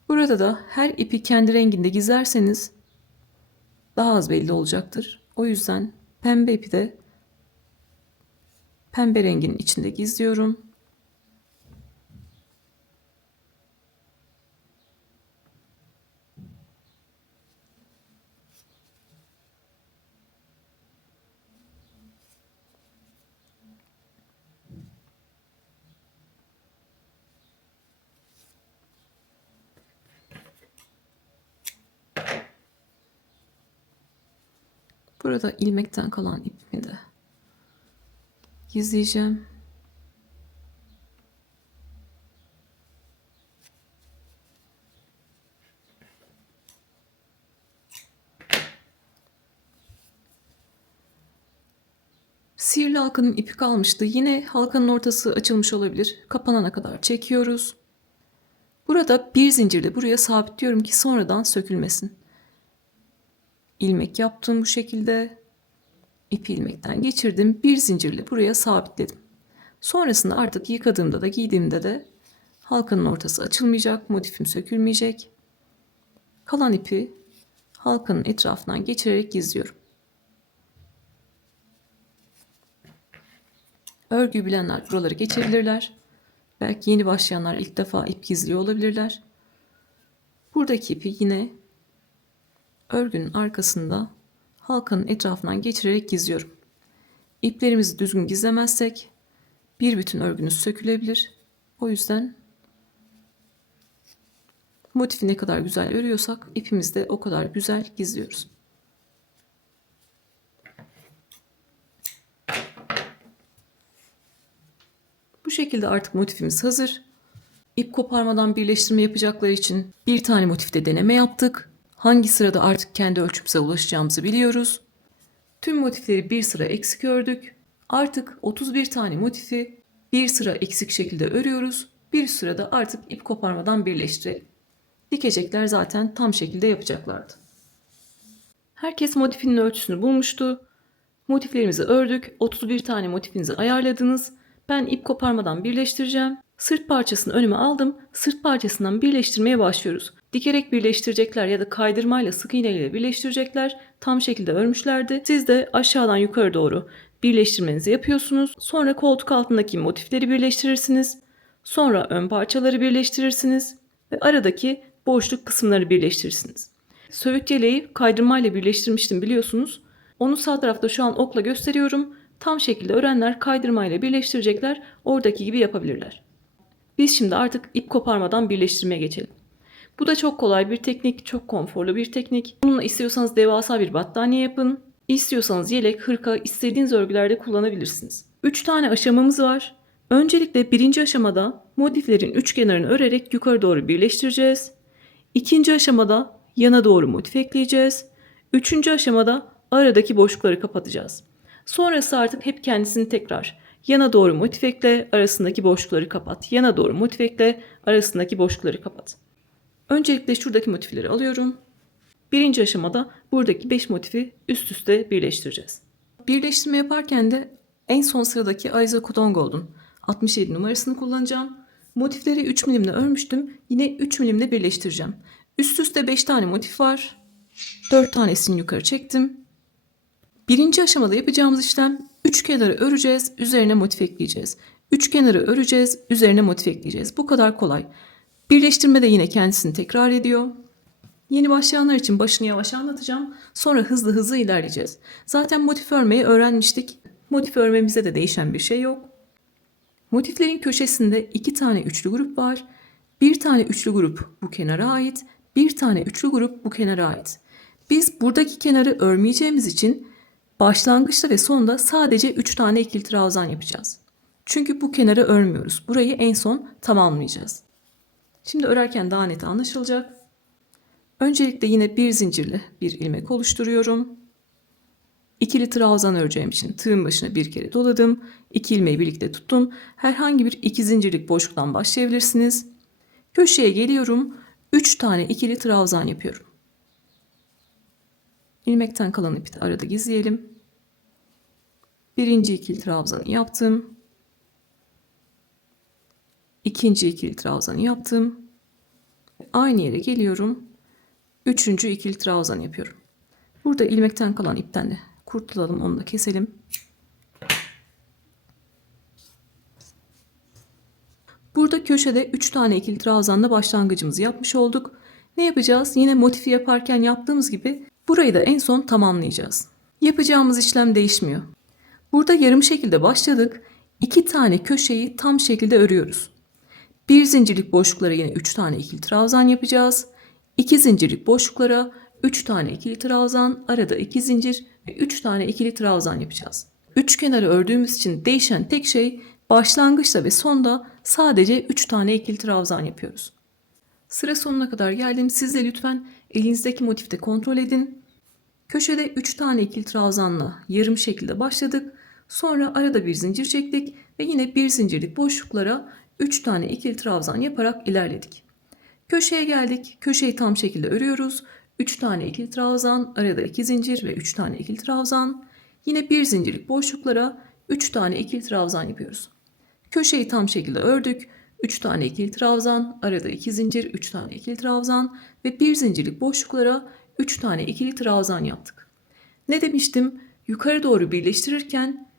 Burada da her ipi kendi renginde gizlerseniz daha az belli olacaktır. O yüzden pembe ipi de pembe renginin içinde gizliyorum. Burada ilmekten kalan ipimi de gizleyeceğim. Sihirli halkanın ipi kalmıştı. Yine halkanın ortası açılmış olabilir. Kapanana kadar çekiyoruz. Burada bir zincirle buraya sabitliyorum ki sonradan sökülmesin. İlmek yaptım bu şekilde. İpi ilmekten geçirdim. Bir zincirle buraya sabitledim. Sonrasında artık yıkadığımda da giydiğimde de halkanın ortası açılmayacak. Motifim sökülmeyecek. Kalan ipi halkanın etrafından geçirerek gizliyorum. Örgüyü bilenler buraları geçebilirler. Belki yeni başlayanlar ilk defa ip gizliyor olabilirler. Buradaki ipi yine örgünün arkasında halkanın etrafından geçirerek gizliyorum. İplerimizi düzgün gizlemezsek bir bütün örgünüz sökülebilir. O yüzden motifi ne kadar güzel örüyorsak ipimizi de o kadar güzel gizliyoruz. Bu şekilde artık motifimiz hazır. İp koparmadan birleştirme yapacakları için bir tane motifte deneme yaptık. Hangi sırada artık kendi ölçümüze ulaşacağımızı biliyoruz. Tüm motifleri bir sıra eksik ördük. Artık 31 tane motifi bir sıra eksik şekilde örüyoruz. Bir sırada artık ip koparmadan birleştirelim. Dikecekler zaten tam şekilde yapacaklardı. Herkes motifinin ölçüsünü bulmuştu. Motiflerimizi ördük. 31 tane motifinizi ayarladınız. Ben ip koparmadan birleştireceğim. Sırt parçasını önüme aldım. Sırt parçasından birleştirmeye başlıyoruz. Dikerek birleştirecekler ya da kaydırmayla sık iğne ile birleştirecekler. Tam şekilde örmüşlerdi. Siz de aşağıdan yukarı doğru birleştirmenizi yapıyorsunuz. Sonra koltuk altındaki motifleri birleştirirsiniz. Sonra ön parçaları birleştirirsiniz. Ve aradaki boşluk kısımları birleştirirsiniz. Söğüt yeleği kaydırmayla birleştirmiştim biliyorsunuz. Onu sağ tarafta şu an okla gösteriyorum. Tam şekilde örenler kaydırmayla birleştirecekler. Oradaki gibi yapabilirler. Biz şimdi artık ip koparmadan birleştirmeye geçelim. Bu da çok kolay bir teknik, çok konforlu bir teknik. Bununla istiyorsanız devasa bir battaniye yapın. İstiyorsanız yelek, hırka, istediğiniz örgülerde kullanabilirsiniz. 3 tane aşamamız var. Öncelikle birinci aşamada motiflerin üç kenarını örerek yukarı doğru birleştireceğiz. İkinci aşamada yana doğru motif ekleyeceğiz. Üçüncü aşamada aradaki boşlukları kapatacağız. Sonrası artık hep kendisini tekrar. Yana doğru motif ekle, arasındaki boşlukları kapat. Yana doğru motif ekle, arasındaki boşlukları kapat. Öncelikle şuradaki motifleri alıyorum. Birinci aşamada buradaki 5 motifi üst üste birleştireceğiz. Birleştirme yaparken de en son sıradaki Aiza Cotton Gold'un 67 numarasını kullanacağım. Motifleri 3 milimle örmüştüm. Yine 3 milimle birleştireceğim. Üst üste 5 tane motif var. 4 tanesini yukarı çektim. Birinci aşamada yapacağımız işlem 3 kenarı öreceğiz, üzerine motif ekleyeceğiz. 3 kenarı öreceğiz, üzerine motif ekleyeceğiz. Bu kadar kolay. Birleştirme de yine kendisini tekrar ediyor. Yeni başlayanlar için başını yavaş anlatacağım. Sonra hızlı hızlı ilerleyeceğiz. Zaten motif örmeyi öğrenmiştik. Motif örmemizde de değişen bir şey yok. Motiflerin köşesinde 2 tane üçlü grup var. Bir tane üçlü grup bu kenara ait. Bir tane üçlü grup bu kenara ait. Biz buradaki kenarı örmeyeceğimiz için başlangıçta ve sonda sadece 3 tane ikili trabzan yapacağız. Çünkü bu kenarı örmüyoruz. Burayı en son tamamlayacağız. Şimdi örerken daha net anlaşılacak. Öncelikle yine bir zincirle bir ilmek oluşturuyorum. İkili trabzan öreceğim için tığın başına bir kere doladım. 2 ilmeği birlikte tuttum. Herhangi bir 2 zincirlik boşluktan başlayabilirsiniz. Köşeye geliyorum. 3 tane ikili trabzan yapıyorum. İlmekten kalan ipi de arada gizleyelim. Birinci ikili trabzanı yaptım. İkinci ikili trabzanı yaptım. Aynı yere geliyorum. Üçüncü ikili trabzan yapıyorum. Burada ilmekten kalan ipten de kurtulalım, onu da keselim. Burada köşede 3 tane ikili trabzanla başlangıcımızı yapmış olduk. Ne yapacağız? Yine motifi yaparken yaptığımız gibi burayı da en son tamamlayacağız. Yapacağımız işlem değişmiyor. Burada yarım şekilde başladık. 2 tane köşeyi tam şekilde örüyoruz. Bir zincirlik boşluklara yine 3 tane ikili trabzan yapacağız. 2 zincirlik boşluklara 3 tane ikili trabzan, arada 2 zincir ve 3 tane ikili trabzan yapacağız. 3 kenarı ördüğümüz için değişen tek şey başlangıçta ve sonda sadece 3 tane ikili trabzan yapıyoruz. Sıra sonuna kadar geldim. Siz de lütfen elinizdeki motifte kontrol edin. Köşede 3 tane ikili trabzanla yarım şekilde başladık. Sonra arada bir zincir çektik ve yine bir zincirlik boşluklara 3 tane ikili trabzan yaparak ilerledik. Köşeye geldik. Köşeyi tam şekilde örüyoruz. 3 tane ikili trabzan, arada 2 zincir ve 3 tane ikili trabzan. Yine bir zincirlik boşluklara 3 tane ikili trabzan yapıyoruz. Köşeyi tam şekilde ördük. 3 tane ikili trabzan, arada 2 zincir, 3 tane ikili trabzan ve bir zincirlik boşluklara 3 tane ikili trabzan yaptık. Ne demiştim? Yukarı doğru birleştirirken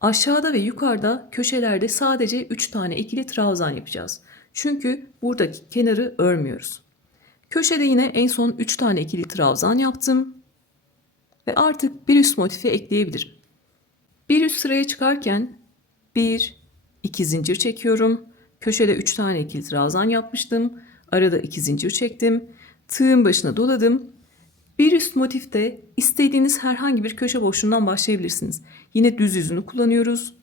aşağıda ve yukarıda köşelerde sadece 3 tane ikili trabzan yapacağız. Çünkü buradaki kenarı örmüyoruz. Köşede yine en son 3 tane ikili trabzan yaptım. Ve artık bir üst motifi ekleyebilirim. Bir üst sıraya çıkarken 1, 2 zincir çekiyorum. Köşede 3 tane ikili trabzan yapmıştım. Arada 2 zincir çektim. Tığın başına doladım. Bir üst motifte istediğiniz herhangi bir köşe boşluğundan başlayabilirsiniz. Yine düz yüzünü kullanıyoruz.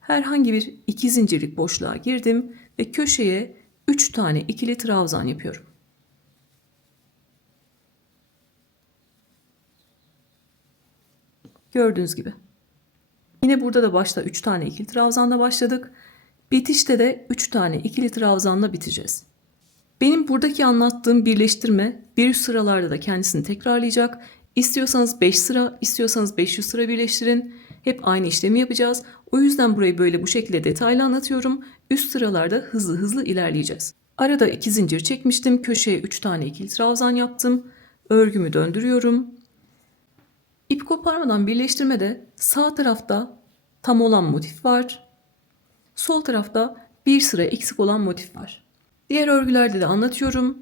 Herhangi bir 2 zincirlik boşluğa girdim ve köşeye 3 tane ikili trabzan yapıyorum. Gördüğünüz gibi. Yine burada da başta 3 tane ikili trabzanla başladık. Bitişte de 3 tane ikili trabzanla biteceğiz. Benim buradaki anlattığım birleştirme bir üst sıralarda da kendisini tekrarlayacak. İstiyorsanız 5 sıra, istiyorsanız 500 sıra birleştirin. Hep aynı işlemi yapacağız. O yüzden burayı böyle bu şekilde detaylı anlatıyorum. Üst sıralarda hızlı hızlı ilerleyeceğiz. Arada 2 zincir çekmiştim. Köşeye 3 tane ikili trabzan yaptım. Örgümü döndürüyorum. İp koparmadan birleştirmede sağ tarafta tam olan motif var. Sol tarafta bir sıra eksik olan motif var. Diğer örgülerde de anlatıyorum.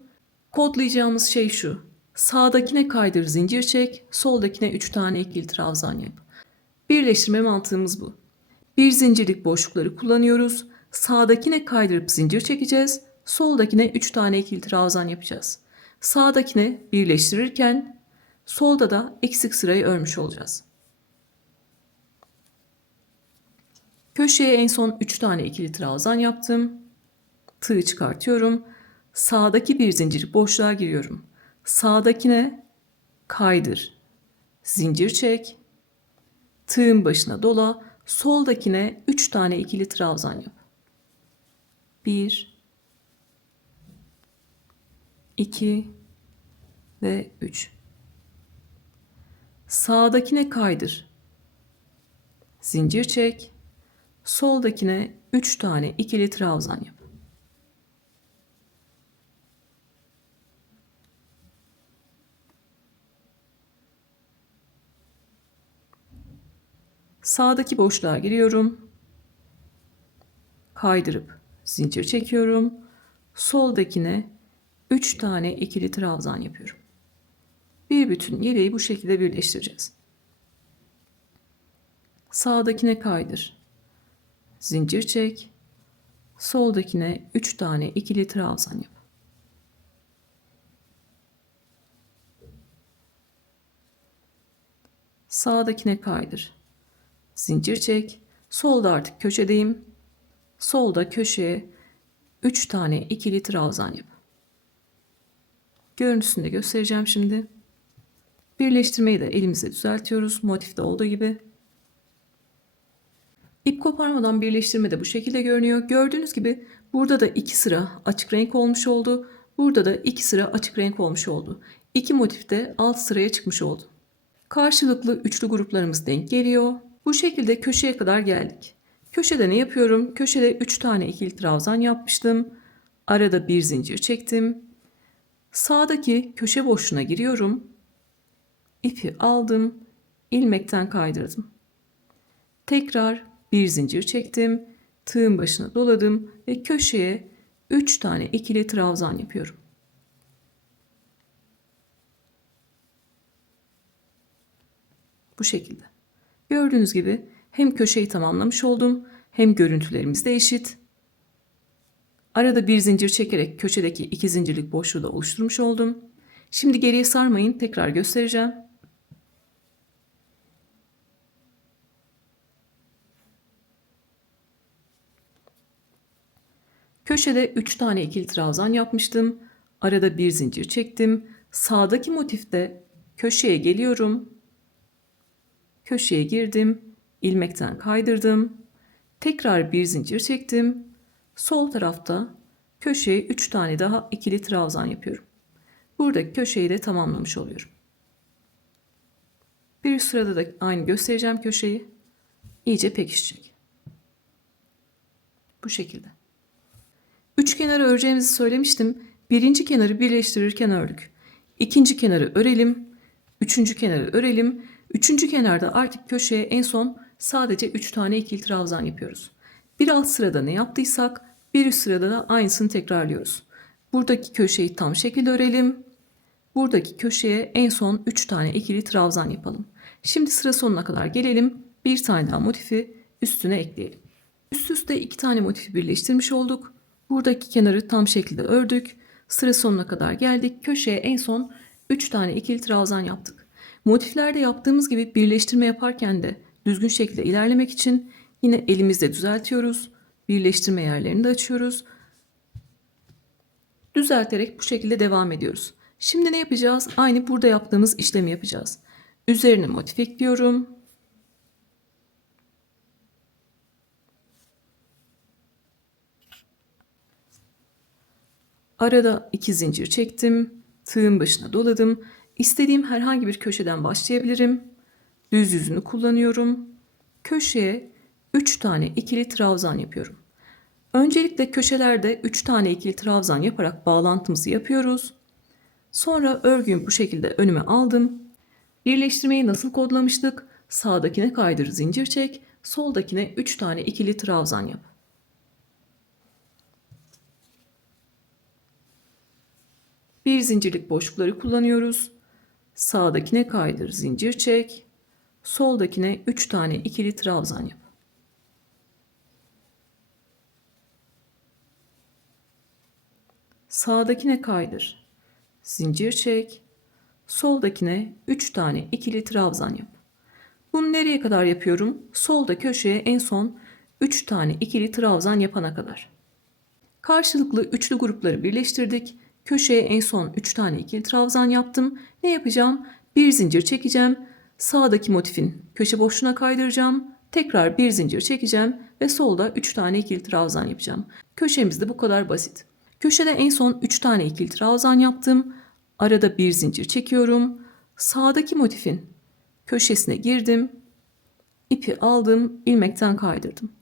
Kodlayacağımız şey şu. Sağdakine kaydır, zincir çek, soldakine 3 tane ikili trabzan yap. Birleştirme mantığımız bu. Bir zincirlik boşlukları kullanıyoruz. Sağdakine kaydırıp zincir çekeceğiz. Soldakine 3 tane ikili trabzan yapacağız. Sağdakine birleştirirken solda da eksik sırayı örmüş olacağız. Köşeye en son 3 tane ikili trabzan yaptım. Tığı çıkartıyorum. Sağdaki bir zincir boşluğa giriyorum. Sağdakine kaydır, zincir çek, tığın başına dola, soldakine 3 tane ikili trabzan yap. 1 2 ve 3. Sağdakine kaydır, zincir çek, soldakine 3 tane ikili trabzan yap. Sağdaki boşluğa giriyorum. Kaydırıp zincir çekiyorum. Soldakine 3 tane ikili trabzan yapıyorum. Bir bütün yeleği bu şekilde birleştireceğiz. Sağdakine kaydır, zincir çek, soldakine 3 tane ikili trabzan yap. Sağdakine kaydır, zincir çek, solda artık köşedeyim. Solda köşeye 3 tane ikili trabzan yap. Görüntüsünü de göstereceğim şimdi. Birleştirmeyi de elimizle düzeltiyoruz. Motifte olduğu gibi. İp koparmadan birleştirme de bu şekilde görünüyor. Gördüğünüz gibi burada da 2 sıra açık renk olmuş oldu. Burada da 2 sıra açık renk olmuş oldu. 2 motif de alt sıraya çıkmış oldu. Karşılıklı üçlü gruplarımız denk geliyor. Bu şekilde köşeye kadar geldik. Köşede ne yapıyorum? Köşede 3 tane ikili trabzan yapmıştım. Arada bir zincir çektim. Sağdaki köşe boşluğuna giriyorum. İpi aldım. İlmekten kaydırdım. Tekrar bir zincir çektim. Tığın başına doladım ve köşeye 3 tane ikili trabzan yapıyorum. Bu şekilde. Gördüğünüz gibi hem köşeyi tamamlamış oldum hem görüntülerimiz de eşit. Arada bir zincir çekerek köşedeki 2 zincirlik boşluğu da oluşturmuş oldum. Şimdi geriye sarmayın, tekrar göstereceğim. Köşede 3 tane ikili trabzan yapmıştım. Arada bir zincir çektim. Sağdaki motifte köşeye geliyorum. Köşeye girdim. İlmekten kaydırdım. Tekrar bir zincir çektim. Sol tarafta köşeye 3 tane daha ikili trabzan yapıyorum. Buradaki köşeyi de tamamlamış oluyorum. Bir üst sırada da aynı göstereceğim köşeyi. İyice pekişecek. Bu şekilde. Üç kenarı öreceğimizi söylemiştim. Birinci kenarı birleştirirken ördük. İkinci kenarı örelim. Üçüncü kenarı örelim. Üçüncü kenarda artık köşeye en son sadece 3 tane ikili trabzan yapıyoruz. Bir alt sırada ne yaptıysak bir üst sırada da aynısını tekrarlıyoruz. Buradaki köşeyi tam şekilde örelim. Buradaki köşeye en son 3 tane ikili trabzan yapalım. Şimdi sıra sonuna kadar gelelim. Bir tane daha motifi üstüne ekleyelim. Üst üste 2 tane motifi birleştirmiş olduk. Buradaki kenarı tam şekilde ördük. Sıra sonuna kadar geldik. Köşeye en son 3 tane ikili trabzan yaptık. Motiflerde yaptığımız gibi birleştirme yaparken de düzgün şekilde ilerlemek için yine elimizle düzeltiyoruz. Birleştirme yerlerini de açıyoruz. Düzelterek bu şekilde devam ediyoruz. Şimdi ne yapacağız? Aynı burada yaptığımız işlemi yapacağız. Üzerine motif ekliyorum. Arada 2 zincir çektim. Tığın başına doladım. İstediğim herhangi bir köşeden başlayabilirim. Düz yüzünü kullanıyorum. Köşeye 3 tane ikili trabzan yapıyorum. Öncelikle köşelerde 3 tane ikili trabzan yaparak bağlantımızı yapıyoruz. Sonra örgümü bu şekilde önüme aldım. Birleştirmeyi nasıl kodlamıştık? Sağdakine kaydır, zincir çek. Soldakine 3 tane ikili trabzan yap. Bir zincirlik boşlukları kullanıyoruz. Sağdakine kaydır, zincir çek. Soldakine 3 tane ikili trabzan yap. Sağdakine kaydır, zincir çek. Soldakine 3 tane ikili trabzan yap. Bunu nereye kadar yapıyorum? Solda köşeye en son 3 tane ikili trabzan yapana kadar. Karşılıklı üçlü grupları birleştirdik. Köşeye en son 3 tane ikili trabzan yaptım. Ne yapacağım? Bir zincir çekeceğim. Sağdaki motifin köşe boşluğuna kaydıracağım. Tekrar bir zincir çekeceğim ve solda 3 tane ikili trabzan yapacağım. Köşemiz de bu kadar basit. Köşede en son 3 tane ikili trabzan yaptım. Arada bir zincir çekiyorum. Sağdaki motifin köşesine girdim. İpi aldım, ilmekten kaydırdım.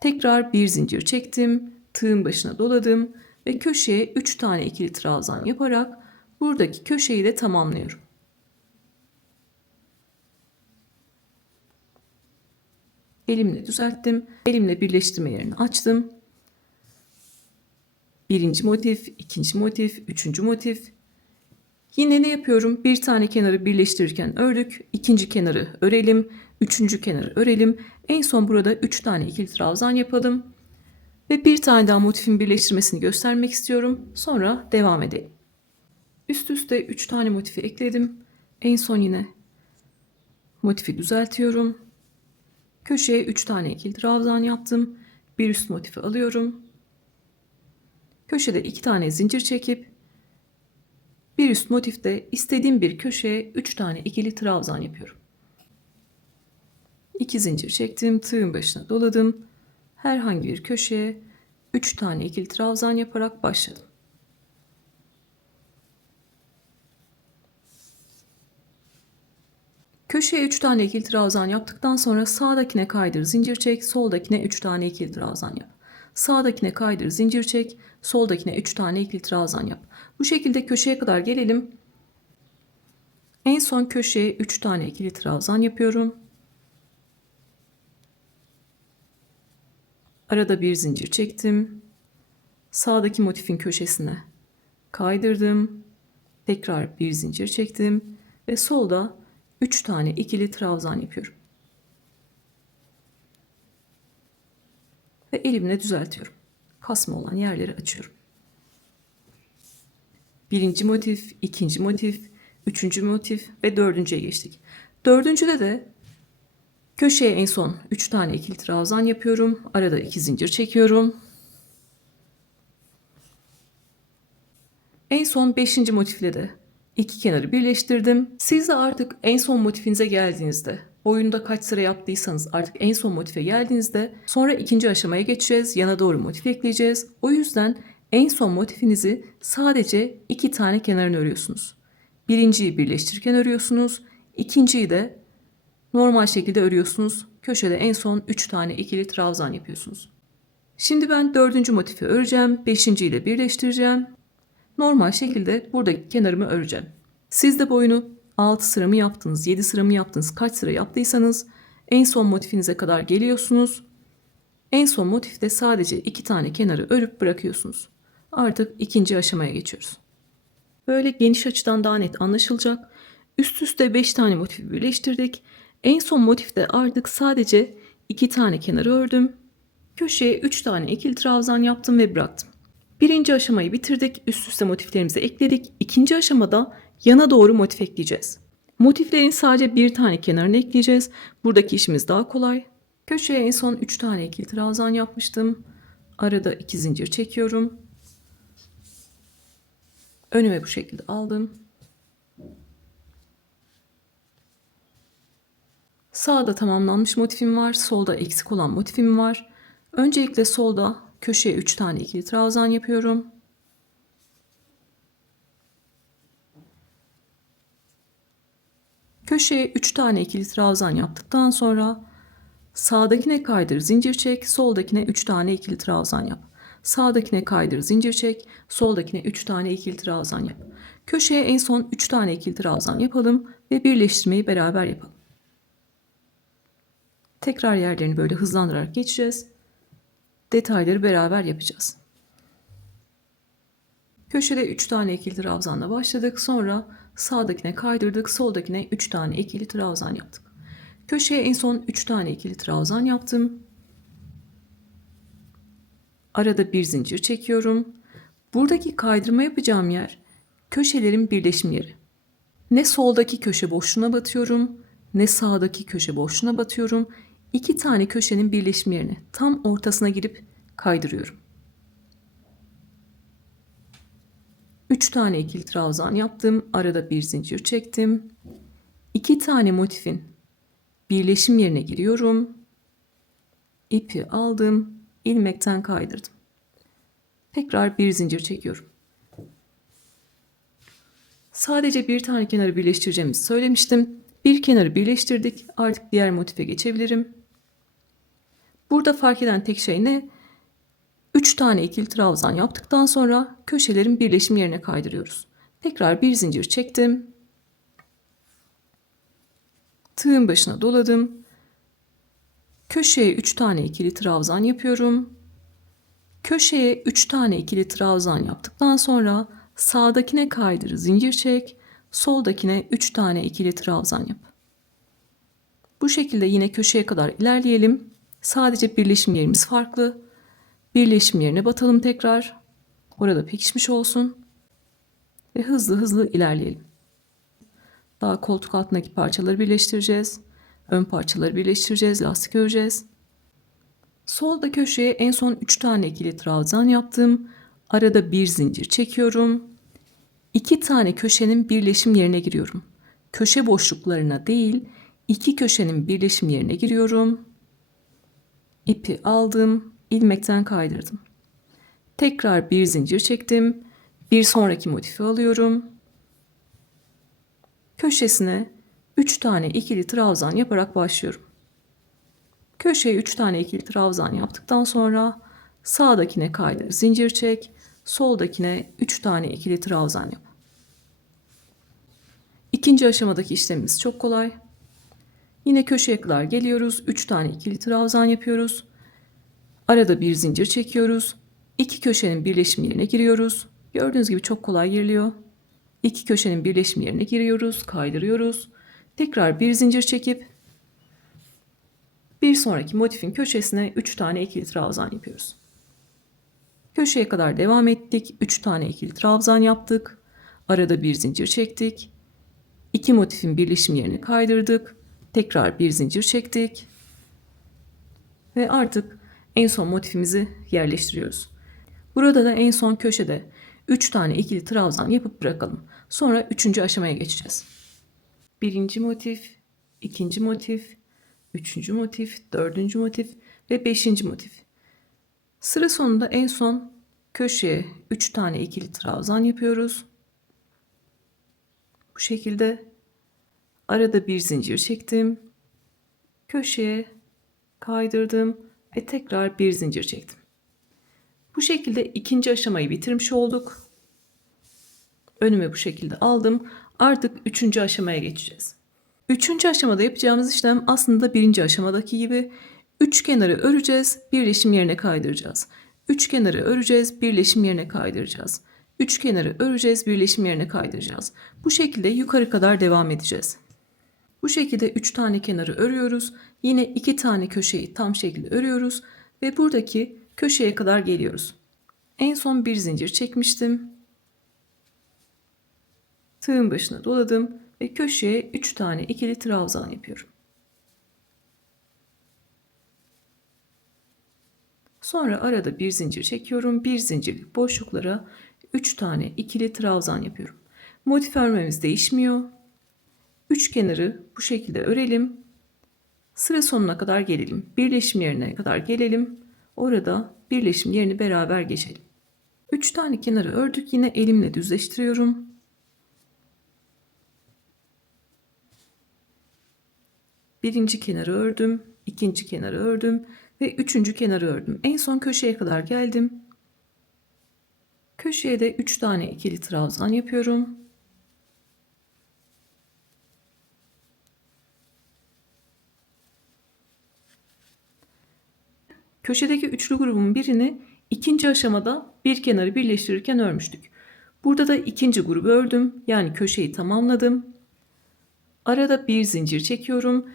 Tekrar bir zincir çektim, tığın başına doladım ve köşeye 3 tane ikili trabzan yaparak buradaki köşeyi de tamamlıyorum. Elimle düzelttim. Elimle birleştirme yerini açtım. Birinci motif, ikinci motif, üçüncü motif. Yine ne yapıyorum? Bir tane kenarı birleştirirken ördük. İkinci kenarı örelim. Üçüncü kenarı örelim. En son burada 3 tane ikili trabzan yapalım. Ve bir tane daha motifin birleştirmesini göstermek istiyorum. Sonra devam edelim. Üst üste 3 tane motifi ekledim. En son yine motifi düzeltiyorum. Köşeye 3 tane ikili trabzan yaptım. Bir üst motifi alıyorum. Köşede 2 tane zincir çekip bir üst motifte istediğim bir köşeye 3 tane ikili trabzan yapıyorum. 2 zincir çektim, tığın başına doladım. Herhangi bir köşeye 3 tane ikili trabzan yaparak başladım. Köşeye 3 tane ikili trabzan yaptıktan sonra sağdakine kaydır, zincir çek, soldakine 3 tane ikili trabzan yap. Sağdakine kaydır, zincir çek, soldakine 3 tane ikili trabzan yap. Bu şekilde köşeye kadar gelelim. En son köşeye 3 tane ikili trabzan yapıyorum. Arada bir zincir çektim. Sağdaki motifin köşesine kaydırdım. Tekrar bir zincir çektim ve solda 3 tane ikili trabzan yapıyorum. Ve elimle düzeltiyorum. Kasma olan yerleri açıyorum. Birinci motif, ikinci motif, üçüncü motif ve dördüncüye geçtik. Dördüncüde de köşeye en son 3 tane ikili trabzan yapıyorum. Arada 2 zincir çekiyorum. En son 5. motifle de iki kenarı birleştirdim. Siz de artık en son motifinize geldiğinizde, oyunda kaç sıra yaptıysanız artık en son motife geldiğinizde sonra ikinci aşamaya geçeceğiz. Yana doğru motif ekleyeceğiz. O yüzden en son motifinizi sadece 2 tane kenarını örüyorsunuz. Birinciyi birleştirirken örüyorsunuz. İkinciyi de normal şekilde örüyorsunuz. Köşede en son 3 tane ikili trabzan yapıyorsunuz. Şimdi ben 4. motifi öreceğim. 5. ile birleştireceğim. Normal şekilde buradaki kenarımı öreceğim. Siz de boyunu 6 sıra mı yaptınız, 7 sıra mı yaptınız, kaç sıra yaptıysanız en son motifinize kadar geliyorsunuz. En son motifte sadece 2 tane kenarı örüp bırakıyorsunuz. Artık ikinci aşamaya geçiyoruz. Böyle geniş açıdan daha net anlaşılacak. Üst üste 5 tane motifi birleştirdik. En son motifte artık sadece 2 tane kenarı ördüm. Köşeye 3 tane ikili trabzan yaptım ve bıraktım. Birinci aşamayı bitirdik. Üst üste motiflerimizi ekledik. İkinci aşamada yana doğru motif ekleyeceğiz. Motiflerin sadece bir tane kenarını ekleyeceğiz. Buradaki işimiz daha kolay. Köşeye en son 3 tane ikili trabzan yapmıştım. Arada 2 zincir çekiyorum. Önüme bu şekilde aldım. Sağda tamamlanmış motifim var. Solda eksik olan motifim var. Öncelikle solda köşeye 3 tane ikili trabzan yapıyorum. Köşeye 3 tane ikili trabzan yaptıktan sonra sağdakine kaydır, zincir çek, soldakine 3 tane ikili trabzan yap. Sağdakine kaydır, zincir çek, soldakine 3 tane ikili trabzan yap. Köşeye en son 3 tane ikili trabzan yapalım ve birleştirmeyi beraber yapalım. Tekrar yerlerini böyle hızlandırarak geçeceğiz. Detayları beraber yapacağız. Köşede 3 tane ikili trabzanla başladık. Sonra sağdakine kaydırdık. Soldakine 3 tane ikili trabzan yaptık. Köşeye en son 3 tane ikili trabzan yaptım. Arada bir zincir çekiyorum. Buradaki kaydırma yapacağım yer köşelerin birleşim yeri. Ne soldaki köşe boşluğuna batıyorum, ne sağdaki köşe boşluğuna batıyorum. 2 tane köşenin birleşim yerine tam ortasına girip kaydırıyorum. 3 tane ikili trabzan yaptım. Arada bir zincir çektim. 2 tane motifin birleşim yerine giriyorum. İpi aldım, ilmekten kaydırdım. Tekrar bir zincir çekiyorum. Sadece bir tane kenarı birleştireceğimizi söylemiştim. Bir kenarı birleştirdik. Artık diğer motife geçebilirim. Burada fark eden tek şey ne? 3 tane ikili trabzan yaptıktan sonra köşelerin birleşim yerine kaydırıyoruz. Tekrar bir zincir çektim. Tığın başına doladım. Köşeye 3 tane ikili trabzan yapıyorum. Köşeye 3 tane ikili trabzan yaptıktan sonra sağdakine kaydır, zincir çek. Soldakine 3 tane ikili trabzan yap. Bu şekilde yine köşeye kadar ilerleyelim. Sadece birleşim yerimiz farklı. Birleşim yerine batalım tekrar. Orada pekişmiş olsun. Ve hızlı hızlı ilerleyelim. Daha koltuk altındaki parçaları birleştireceğiz. Ön parçaları birleştireceğiz. Lastik öreceğiz. Solda köşeye en son 3 tane ikili trabzan yaptım. Arada bir zincir çekiyorum. 2 tane köşenin birleşim yerine giriyorum. Köşe boşluklarına değil, 2 köşenin birleşim yerine giriyorum. İpi aldım, ilmekten kaydırdım. Tekrar bir zincir çektim. Bir sonraki motifi alıyorum. Köşesine 3 tane ikili trabzan yaparak başlıyorum. Köşeye 3 tane ikili trabzan yaptıktan sonra sağdakine kaydır, zincir çek. Soldakine 3 tane ikili trabzan yap. İkinci aşamadaki işlemimiz çok kolay. Yine köşeye kadar geliyoruz. 3 tane ikili trabzan yapıyoruz. Arada bir zincir çekiyoruz. 2 köşenin birleşim yerine giriyoruz. Gördüğünüz gibi çok kolay giriliyor. 2 köşenin birleşim yerine giriyoruz, kaydırıyoruz. Tekrar bir zincir çekip bir sonraki motifin köşesine 3 tane ikili trabzan yapıyoruz. Köşeye kadar devam ettik. 3 tane ikili trabzan yaptık. Arada bir zincir çektik. 2 motifin birleşim yerini kaydırdık. Tekrar bir zincir çektik. Ve artık en son motifimizi yerleştiriyoruz. Burada da en son köşede 3 tane ikili trabzan yapıp bırakalım. Sonra 3. aşamaya geçeceğiz. Birinci motif, ikinci motif, 3. motif, 4. motif ve 5. motif. Sıra sonunda en son köşeye 3 tane ikili trabzan yapıyoruz. Bu şekilde arada bir zincir çektim. Köşeye kaydırdım ve tekrar bir zincir çektim. Bu şekilde ikinci aşamayı bitirmiş olduk. Önüme bu şekilde aldım. Artık 3. aşamaya geçeceğiz. 3. aşamada yapacağımız işlem aslında birinci aşamadaki gibi. 3 kenarı öreceğiz, birleşim yerine kaydıracağız. 3 kenarı öreceğiz, birleşim yerine kaydıracağız. 3 kenarı öreceğiz, birleşim yerine kaydıracağız. Bu şekilde yukarı kadar devam edeceğiz. Bu şekilde 3 tane kenarı örüyoruz. Yine 2 tane köşeyi tam şekilde örüyoruz ve buradaki köşeye kadar geliyoruz. En son bir zincir çekmiştim. Tığın başına doladım ve köşeye 3 tane ikili trabzan yapıyorum. Sonra arada bir zincir çekiyorum. Bir zincirlik boşluklara 3 tane ikili trabzan yapıyorum. Motif örmemiz değişmiyor. 3 kenarı bu şekilde örelim. Sıra sonuna kadar gelelim. Birleşim yerine kadar gelelim. Orada birleşim yerini beraber geçelim. 3 tane kenarı ördük. Yine elimle düzleştiriyorum. Birinci kenarı ördüm. İkinci kenarı ördüm. Ve 3. kenarı ördüm. En son köşeye kadar geldim. Köşeye de 3 tane ikili trabzan yapıyorum. Köşedeki üçlü grubun birini ikinci aşamada bir kenarı birleştirirken örmüştük. Burada da ikinci grubu ördüm. Yani köşeyi tamamladım. Arada bir zincir çekiyorum.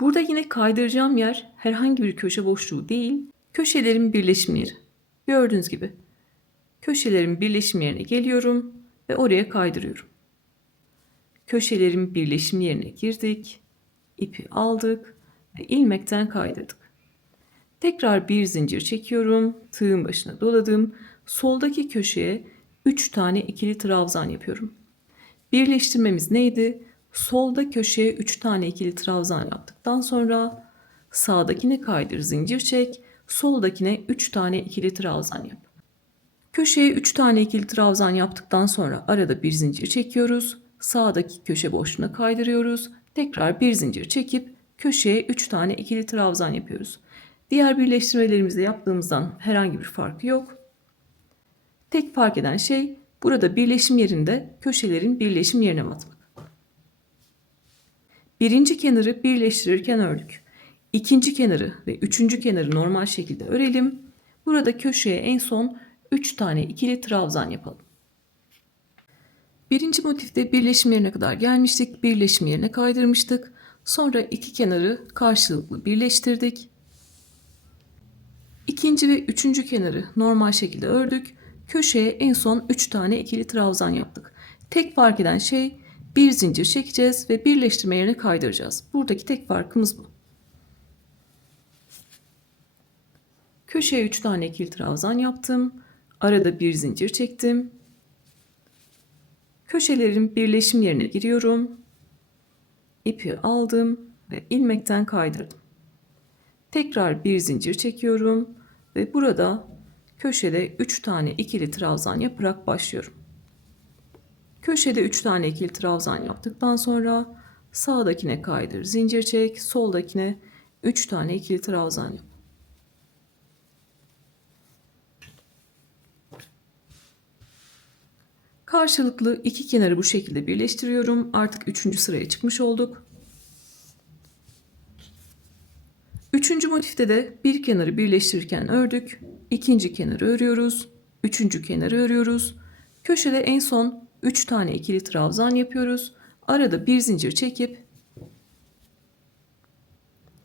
Burada yine kaydıracağım yer herhangi bir köşe boşluğu değil, köşelerin birleşim yeri. Gördüğünüz gibi köşelerin birleşim yerine geliyorum ve oraya kaydırıyorum. Köşelerin birleşim yerine girdik, ipi aldık ve ilmekten kaydırdık. Tekrar bir zincir çekiyorum, tığın başına doladım. Soldaki köşeye 3 tane ikili trabzan yapıyorum. Birleştirmemiz neydi? Solda köşeye 3 tane ikili trabzan yaptıktan sonra sağdakine kaydır, zincir çek, soldakine 3 tane ikili trabzan yap. Köşeye 3 tane ikili trabzan yaptıktan sonra arada bir zincir çekiyoruz. Sağdaki köşe boşluğuna kaydırıyoruz. Tekrar bir zincir çekip köşeye 3 tane ikili trabzan yapıyoruz. Diğer birleştirmelerimizde yaptığımızdan herhangi bir farkı yok. Tek fark eden şey burada birleşim yerinde köşelerin birleşim yerine batmak. Birinci kenarı birleştirirken ördük. İkinci kenarı ve üçüncü kenarı normal şekilde örelim. Burada köşeye en son 3 tane ikili trabzan yapalım. Birinci motifte birleşim yerine kadar gelmiştik. Birleşim yerine kaydırmıştık. Sonra iki kenarı karşılıklı birleştirdik. İkinci ve üçüncü kenarı normal şekilde ördük. Köşeye en son 3 tane ikili trabzan yaptık. Tek fark eden şey bir zincir çekeceğiz ve birleştirme yerine kaydıracağız. Buradaki tek farkımız bu. Köşeye 3 tane ikili trabzan yaptım. Arada bir zincir çektim. Köşelerin birleşim yerine giriyorum. İpi aldım ve ilmekten kaydırdım. Tekrar bir zincir çekiyorum ve burada köşede 3 tane ikili trabzan yaparak başlıyorum. Köşede 3 tane ikili trabzan yaptıktan sonra sağdakine kaydır, zincir çek, soldakine 3 tane ikili trabzan yap. Karşılıklı iki kenarı bu şekilde birleştiriyorum. Artık 3. sıraya çıkmış olduk. 3. motifte de bir kenarı birleştirirken ördük. İkinci kenarı örüyoruz. Üçüncü kenarı örüyoruz. Köşede en son 3 tane ikili trabzan yapıyoruz. Arada bir zincir çekip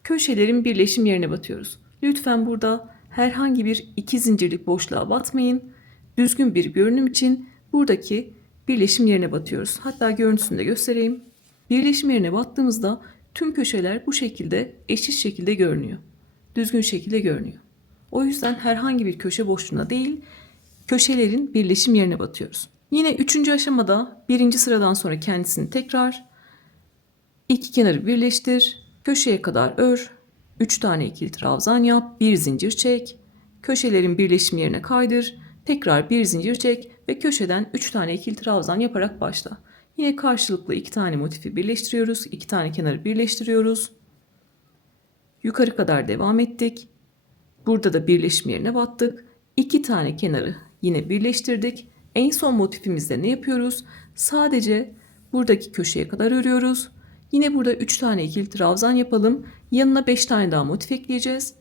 köşelerin birleşim yerine batıyoruz. Lütfen burada herhangi bir iki zincirlik boşluğa batmayın. Düzgün bir görünüm için buradaki birleşim yerine batıyoruz. Hatta görüntüsünü de göstereyim. Birleşim yerine battığımızda tüm köşeler bu şekilde eşit şekilde görünüyor. Düzgün şekilde görünüyor. O yüzden herhangi bir köşe boşluğuna değil, köşelerin birleşim yerine batıyoruz. Yine 3. aşamada 1. sıradan sonra kendisini tekrar iki kenarı birleştir, köşeye kadar ör, 3 tane ikili trabzan yap, bir zincir çek, köşelerin birleşim yerine kaydır, tekrar bir zincir çek ve köşeden 3 tane ikili trabzan yaparak başla. Yine karşılıklı 2 tane motifi birleştiriyoruz, 2 tane kenarı birleştiriyoruz. Yukarı kadar devam ettik. Burada da birleşim yerine battık. 2 tane kenarı yine birleştirdik. En son motifimizde ne yapıyoruz? Sadece buradaki köşeye kadar örüyoruz. Yine burada 3 tane ikili trabzan yapalım. Yanına 5 tane daha motif ekleyeceğiz.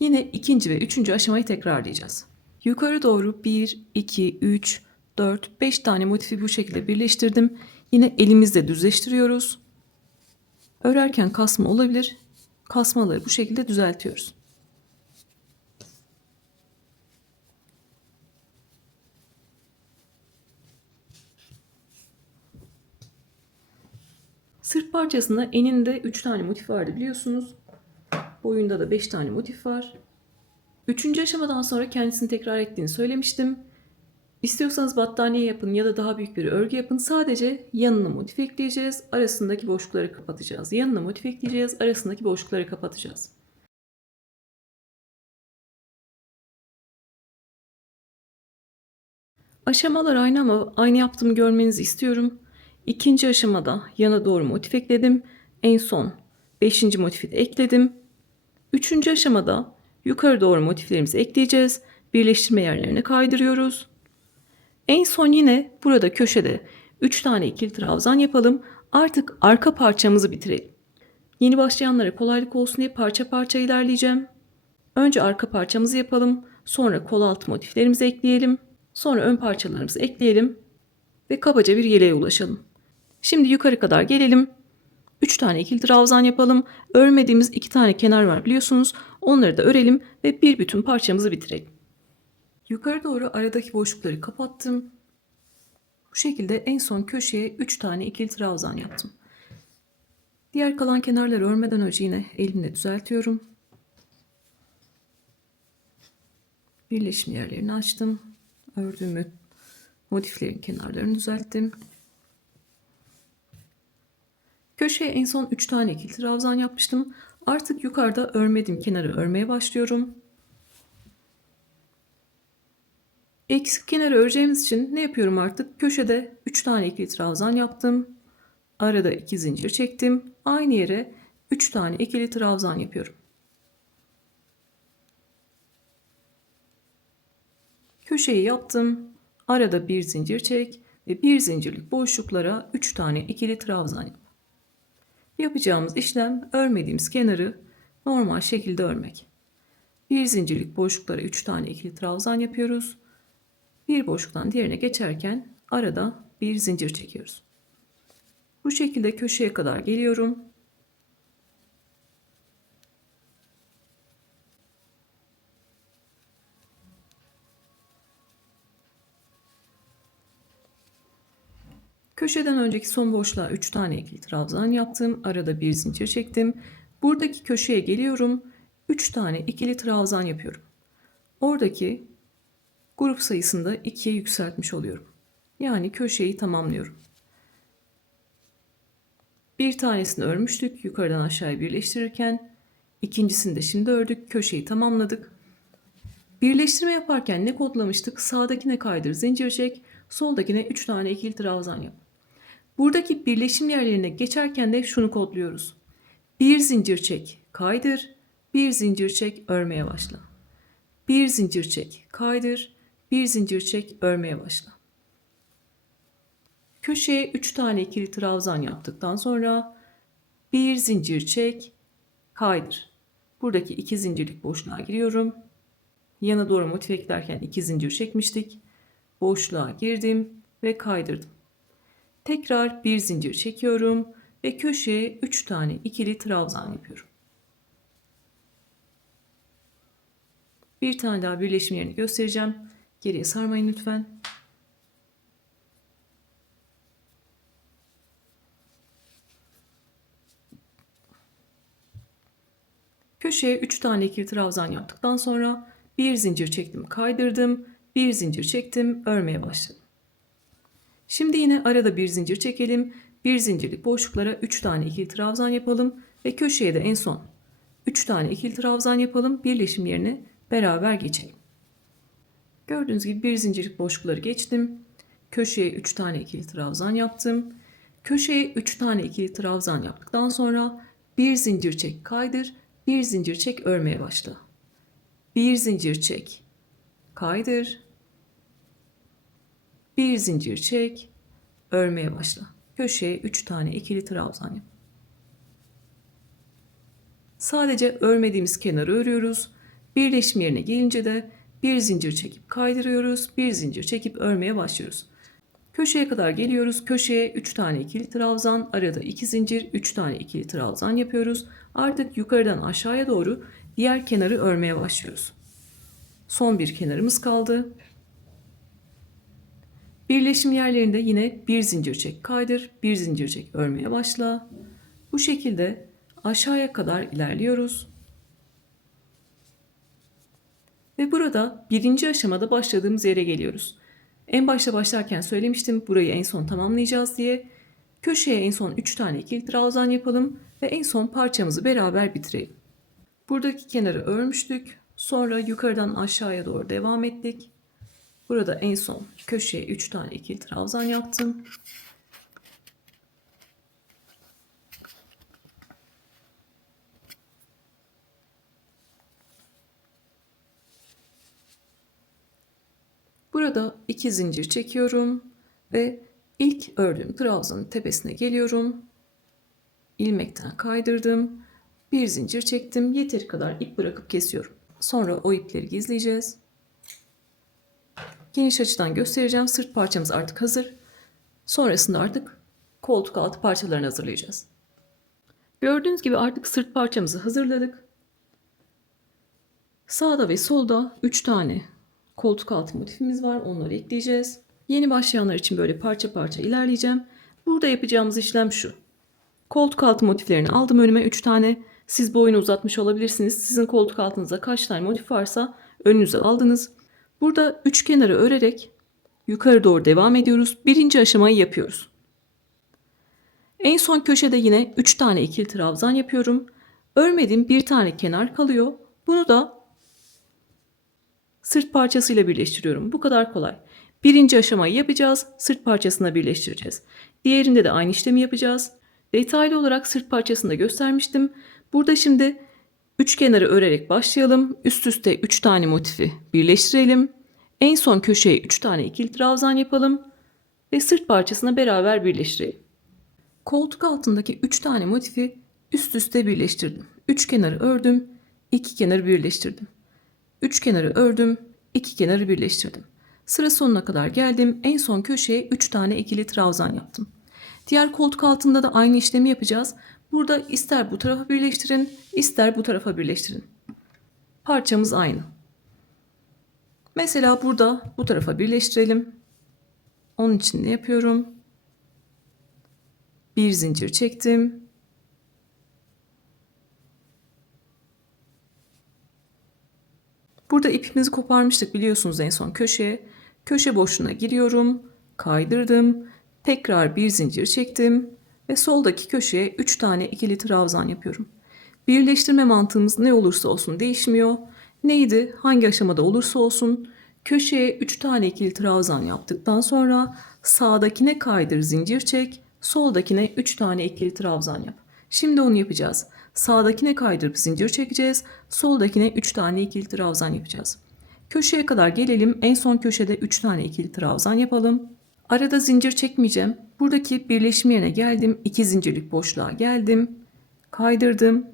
Yine ikinci ve üçüncü aşamayı tekrarlayacağız. Yukarı doğru 1, 2, 3, 4, 5 tane motifi bu şekilde birleştirdim. Yine elimizle düzleştiriyoruz. Örerken kasma olabilir. Kasmaları bu şekilde düzeltiyoruz. Sırt parçasında eninde 3 tane motif vardı biliyorsunuz. Boyunda da 5 tane motif var. 3. aşamadan sonra kendisini tekrar ettiğini söylemiştim. İstiyorsanız battaniye yapın ya da daha büyük bir örgü yapın. Sadece yanına motif ekleyeceğiz. Arasındaki boşlukları kapatacağız. Yanına motif ekleyeceğiz. Arasındaki boşlukları kapatacağız. Aşamalar aynı ama aynı yaptığımı görmenizi istiyorum. 2. aşamada yana doğru motif ekledim. En son 5. motifi de ekledim. 3. aşamada yukarı doğru motiflerimizi ekleyeceğiz. Birleştirme yerlerine kaydırıyoruz. En son yine burada köşede 3 tane ikili trabzan yapalım. Artık arka parçamızı bitirelim. Yeni başlayanlara kolaylık olsun diye parça parça ilerleyeceğim. Önce arka parçamızı yapalım. Sonra kol altı motiflerimizi ekleyelim. Sonra ön parçalarımızı ekleyelim ve kabaca bir yeleğe ulaşalım. Şimdi yukarı kadar gelelim. 3 tane ikili trabzan yapalım. Örmediğimiz 2 tane kenar var biliyorsunuz. Onları da örelim ve bir bütün parçamızı bitirelim. Yukarı doğru aradaki boşlukları kapattım. Bu şekilde en son köşeye 3 tane ikili trabzan yaptım. Diğer kalan kenarları örmeden önce yine elimle düzeltiyorum. Birleşim yerlerini açtım. Ördüğümü motiflerin kenarlarını düzelttim. Köşeye en son 3 tane ikili trabzan yapmıştım. Artık yukarıda örmediğim kenarı örmeye başlıyorum. Eksik kenarı öreceğimiz için ne yapıyorum artık? Köşede 3 tane ikili trabzan yaptım. Arada 2 zincir çektim. Aynı yere 3 tane ikili trabzan yapıyorum. Köşeyi yaptım. Arada bir zincir çek ve bir zincirlik boşluklara 3 tane ikili trabzan yap. Yapacağımız işlem örmediğimiz kenarı normal şekilde örmek. Bir zincirlik boşluklara 3 tane ikili trabzan yapıyoruz. Bir boşluktan diğerine geçerken arada bir zincir çekiyoruz. Bu şekilde köşeye kadar geliyorum. Köşeden önceki son boşluğa 3 tane ikili trabzan yaptım. Arada bir zincir çektim. Buradaki köşeye geliyorum. 3 tane ikili trabzan yapıyorum. Oradaki grup sayısını da 2'ye yükseltmiş oluyorum. Yani köşeyi tamamlıyorum. Bir tanesini örmüştük yukarıdan aşağıya birleştirirken. İkincisini de şimdi ördük. Köşeyi tamamladık. Birleştirme yaparken ne kodlamıştık? Sağdakine kaydır, zincir çek. Soldakine 3 tane ikili trabzan yap. Buradaki birleşim yerlerine geçerken de şunu kodluyoruz. Bir zincir çek, kaydır, bir zincir çek, örmeye başla. Bir zincir çek, kaydır, bir zincir çek, örmeye başla. Köşeye 3 tane ikili trabzan yaptıktan sonra bir zincir çek, kaydır. Buradaki 2 zincirlik boşluğa giriyorum. Yana doğru motive giderken 2 zincir çekmiştik. Boşluğa girdim ve kaydırdım. Tekrar bir zincir çekiyorum ve köşeye 3 tane ikili trabzan yapıyorum. Bir tane daha birleşim yerini göstereceğim. Geriye sarmayın lütfen. Köşeye 3 tane ikili trabzan yaptıktan sonra bir zincir çektim, kaydırdım, bir zincir çektim, örmeye başladım. Şimdi yine arada bir zincir çekelim. Bir zincirlik boşluklara 3 tane ikili trabzan yapalım ve köşeye de en son 3 tane ikili trabzan yapalım. Birleşim yerine beraber geçelim. Gördüğünüz gibi bir zincirlik boşlukları geçtim. Köşeye 3 tane ikili trabzan yaptım. Köşeye 3 tane ikili trabzan yaptıktan sonra bir zincir çek, kaydır, bir zincir çek, örmeye başla. Bir zincir çek, kaydır, bir zincir çek, örmeye başla. Köşeye 3 tane ikili trabzan yap. Sadece örmediğimiz kenarı örüyoruz. Birleşim yerine gelince de bir zincir çekip kaydırıyoruz. Bir zincir çekip örmeye başlıyoruz. Köşeye kadar geliyoruz. Köşeye 3 tane ikili trabzan, arada 2 zincir, 3 tane ikili trabzan yapıyoruz. Artık yukarıdan aşağıya doğru diğer kenarı örmeye başlıyoruz. Son bir kenarımız kaldı. Birleşim yerlerinde yine bir zincir çek, kaydır, bir zincir çek, örmeye başla. Bu şekilde aşağıya kadar ilerliyoruz. Ve burada birinci aşamada başladığımız yere geliyoruz. En başta başlarken söylemiştim burayı en son tamamlayacağız diye. Köşeye en son 3 tane ikili trabzan yapalım ve en son parçamızı beraber bitirelim. Buradaki kenarı örmüştük. Sonra yukarıdan aşağıya doğru devam ettik. Burada en son köşeye 3 tane ikili trabzan yaptım. Burada 2 zincir çekiyorum ve ilk ördüğüm trabzanın tepesine geliyorum. İlmekten kaydırdım. Bir zincir çektim. Yeteri kadar ip bırakıp kesiyorum. Sonra o ipleri gizleyeceğiz. Geniş açıdan göstereceğim. Sırt parçamız artık hazır. Sonrasında artık koltuk altı parçalarını hazırlayacağız. Gördüğünüz gibi artık sırt parçamızı hazırladık. Sağda ve solda 3 tane koltuk altı motifimiz var. Onları ekleyeceğiz. Yeni başlayanlar için böyle parça parça ilerleyeceğim. Burada yapacağımız işlem şu. Koltuk altı motiflerini aldım önüme 3 tane. Siz boyunu uzatmış olabilirsiniz. Sizin koltuk altınızda kaç tane motif varsa önünüze aldınız. Burada 3 kenarı örerek yukarı doğru devam ediyoruz. Birinci aşamayı yapıyoruz. En son köşede yine 3 tane ikili trabzan yapıyorum. Örmediğim bir tane kenar kalıyor. Bunu da sırt parçasıyla birleştiriyorum. Bu kadar kolay. Birinci aşamayı yapacağız. Sırt parçasına birleştireceğiz. Diğerinde de aynı işlemi yapacağız. Detaylı olarak sırt parçasını da göstermiştim. Burada şimdi 3 kenarı örerek başlayalım. Üst üste 3 tane motifi birleştirelim. En son köşeye 3 tane ikili trabzan yapalım. Ve sırt parçasına beraber birleştirelim. Koltuk altındaki 3 tane motifi üst üste birleştirdim. 3 kenarı ördüm, 2 kenarı birleştirdim. 3 kenarı ördüm, 2 kenarı birleştirdim. Sıra sonuna kadar geldim. En son köşeye 3 tane ikili trabzan yaptım. Diğer koltuk altında da aynı işlemi yapacağız. Burada ister bu tarafa birleştirin, ister bu tarafa birleştirin. Parçamız aynı. Mesela burada bu tarafa birleştirelim. Onun için ne yapıyorum? Bir zincir çektim. Burada ipimizi koparmıştık biliyorsunuz en son köşeye. Köşe boşluğuna giriyorum. Kaydırdım. Tekrar bir zincir çektim. Ve soldaki köşeye 3 tane ikili trabzan yapıyorum. Birleştirme mantığımız ne olursa olsun değişmiyor. Neydi? Hangi aşamada olursa olsun köşeye 3 tane ikili trabzan yaptıktan sonra sağdakine kaydır zincir çek. Soldakine 3 tane ikili trabzan yap. Şimdi onu yapacağız. Sağdakine kaydırıp zincir çekeceğiz. Soldakine 3 tane ikili trabzan yapacağız. Köşeye kadar gelelim. En son köşede 3 tane ikili trabzan yapalım. Arada zincir çekmeyeceğim. Buradaki birleşim yerine geldim. 2 zincirlik boşluğa geldim. Kaydırdım.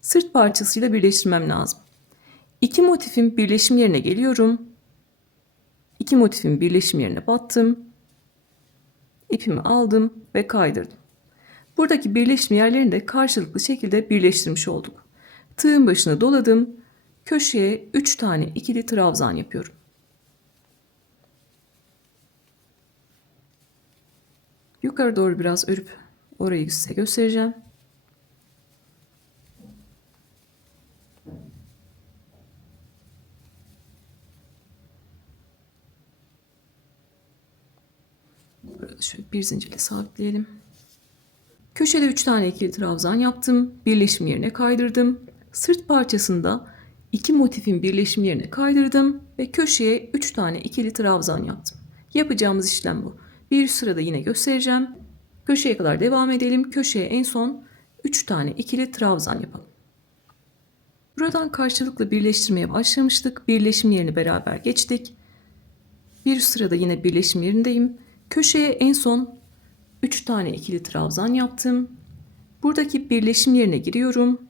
Sırt parçasıyla birleştirmem lazım. 2 motifin birleşim yerine geliyorum. 2 motifin birleşim yerine battım. İpimi aldım ve kaydırdım. Buradaki birleşim yerlerini de karşılıklı şekilde birleştirmiş olduk. Tığın başına doladım. Köşeye 3 tane ikili trabzan yapıyorum. Yukarı doğru biraz örüp orayı size göstereceğim. Burada şöyle bir zincirle sabitleyelim. Köşede 3 tane ikili trabzan yaptım. Birleşim yerine kaydırdım. Sırt parçasında 2 motifin birleşim yerine kaydırdım ve köşeye 3 tane ikili trabzan yaptım. Yapacağımız işlem bu. Bir sırada yine göstereceğim. Köşeye kadar devam edelim. Köşeye en son 3 tane ikili trabzan yapalım. Buradan karşılıklı birleştirmeye başlamıştık. Birleşim yerini beraber geçtik. Bir sırada yine birleşim yerindeyim. Köşeye en son 3 tane ikili trabzan yaptım. Buradaki birleşim yerine giriyorum.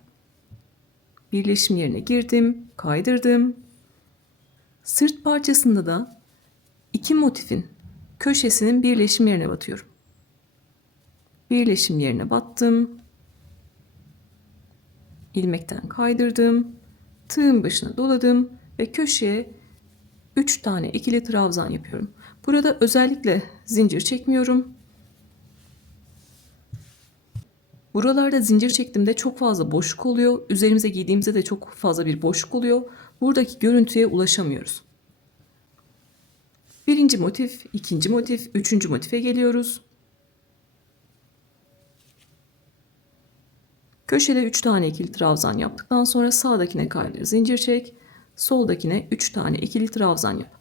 Birleşim yerine girdim, kaydırdım. Sırt parçasında da 2 motifin köşesinin birleşim yerine batıyorum. Birleşim yerine battım. İlmekten kaydırdım. Tığın başına doladım ve köşeye 3 tane ikili trabzan yapıyorum. Burada özellikle zincir çekmiyorum. Buralarda zincir çektiğimde çok fazla boşluk oluyor. Üzerimize giydiğimizde de çok fazla bir boşluk oluyor. Buradaki görüntüye ulaşamıyoruz. Birinci motif, ikinci motif, üçüncü motife geliyoruz. Köşede 3 tane ikili trabzan yaptıktan sonra sağdakine kaydır, zincir çek. Soldakine 3 tane ikili trabzan yap.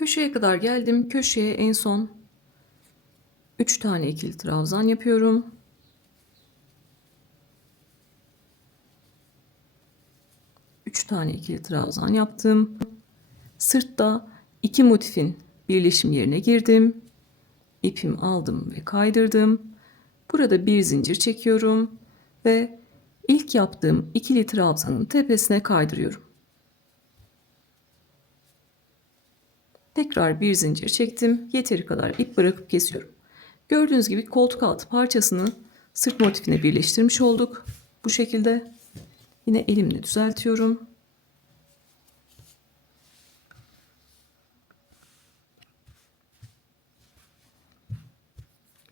Köşeye kadar geldim. Köşeye en son 3 tane ikili trabzan yapıyorum. Üç tane ikili trabzan yaptım. Sırtta 2 motifin birleşim yerine girdim. İpimi aldım ve kaydırdım. Burada bir zincir çekiyorum ve İlk yaptığım ikili trabzanın tepesine kaydırıyorum. Tekrar bir zincir çektim. Yeteri kadar ip bırakıp kesiyorum. Gördüğünüz gibi koltuk altı parçasını sırt motifine birleştirmiş olduk. Bu şekilde yine elimle düzeltiyorum.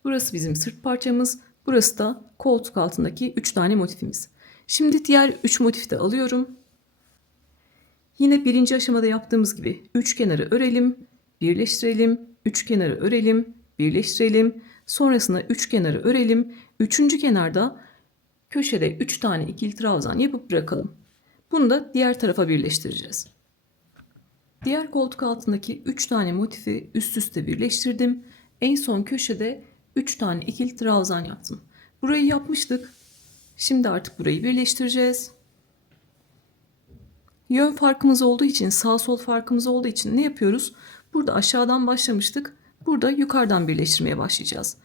Burası bizim sırt parçamız. Burası da koltuk altındaki 3 tane motifimiz. Şimdi diğer 3 motifi de alıyorum. Yine birinci aşamada yaptığımız gibi 3 kenarı örelim, birleştirelim, 3 kenarı örelim, birleştirelim. Sonrasında 3 kenarı örelim. Üçüncü kenarda köşede 3 tane ikili trabzan yapıp bırakalım. Bunu da diğer tarafa birleştireceğiz. Diğer koltuk altındaki 3 tane motifi üst üste birleştirdim. En son köşede 3 tane ikili trabzan yaptım. Burayı yapmıştık. Şimdi artık burayı birleştireceğiz. Yön farkımız olduğu için, sağ sol farkımız olduğu için ne yapıyoruz? Burada aşağıdan başlamıştık. Burada yukarıdan birleştirmeye başlayacağız.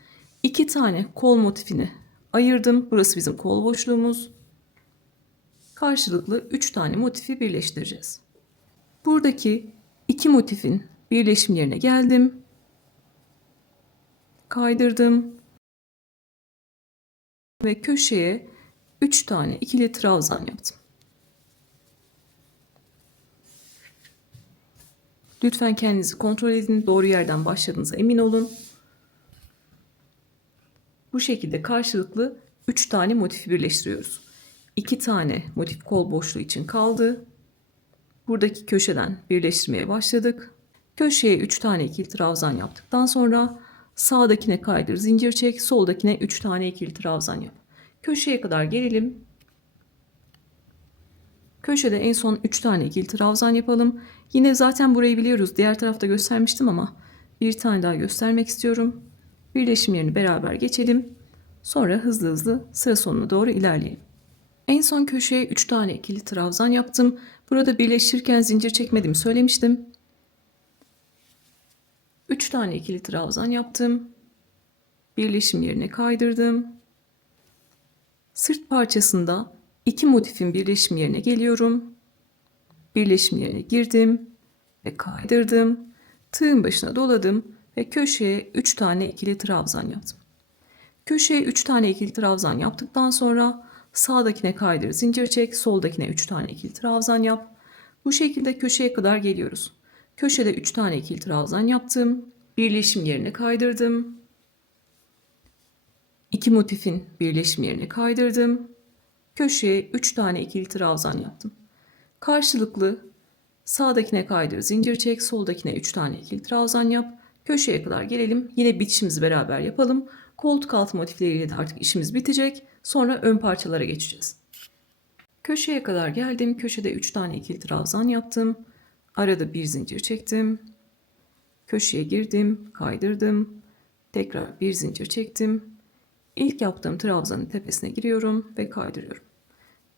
2 tane kol motifini ayırdım. Burası bizim kol boşluğumuz. Karşılıklı 3 tane motifi birleştireceğiz. Buradaki 2 motifin birleşim yerine geldim. Kaydırdım. Ve köşeye 3 tane ikili trabzan yaptım. Lütfen kendinizi kontrol edin. Doğru yerden başladığınıza emin olun. Bu şekilde karşılıklı 3 tane motifi birleştiriyoruz. 2 tane motif kol boşluğu için kaldı. Buradaki köşeden birleştirmeye başladık. Köşeye 3 tane ikili trabzan yaptıktan sonra sağdakine kaydır, zincir çek, soldakine 3 tane ikili trabzan yap. Köşeye kadar gelelim. Köşede en son 3 tane ikili trabzan yapalım. Yine zaten burayı biliyoruz. Diğer tarafta göstermiştim ama bir tane daha göstermek istiyorum. Birleşim yerini beraber geçelim. Sonra hızlı hızlı sıra sonuna doğru ilerleyelim. En son köşeye 3 tane ikili trabzan yaptım. Burada birleştirirken zincir çekmediğimi söylemiştim. 3 tane ikili trabzan yaptım. Birleşim yerine kaydırdım. Sırt parçasında 2 motifin birleşim yerine geliyorum. Birleşim yerine girdim ve kaydırdım. Tığın başına doladım ve köşeye 3 tane ikili trabzan yaptım. Köşeye 3 tane ikili trabzan yaptıktan sonra sağdakine kaydır, zincir çek, soldakine 3 tane ikili trabzan yap. Bu şekilde köşeye kadar geliyoruz. Köşede 3 tane ikili trabzan yaptım. Birleşim yerine kaydırdım. 2 motifin birleşim yerine kaydırdım. Köşeye 3 tane ikili trabzan yaptım. Karşılıklı sağdakine kaydır, zincir çek, soldakine 3 tane ikili trabzan yap. Köşeye kadar gelelim. Yine bitişimizi beraber yapalım. Koltuk altı motifleriyle de artık işimiz bitecek. Sonra ön parçalara geçeceğiz. Köşeye kadar geldim. Köşede 3 tane ikili trabzan yaptım. Arada bir zincir çektim. Köşeye girdim, kaydırdım. Tekrar bir zincir çektim. İlk yaptığım trabzanın tepesine giriyorum ve kaydırıyorum.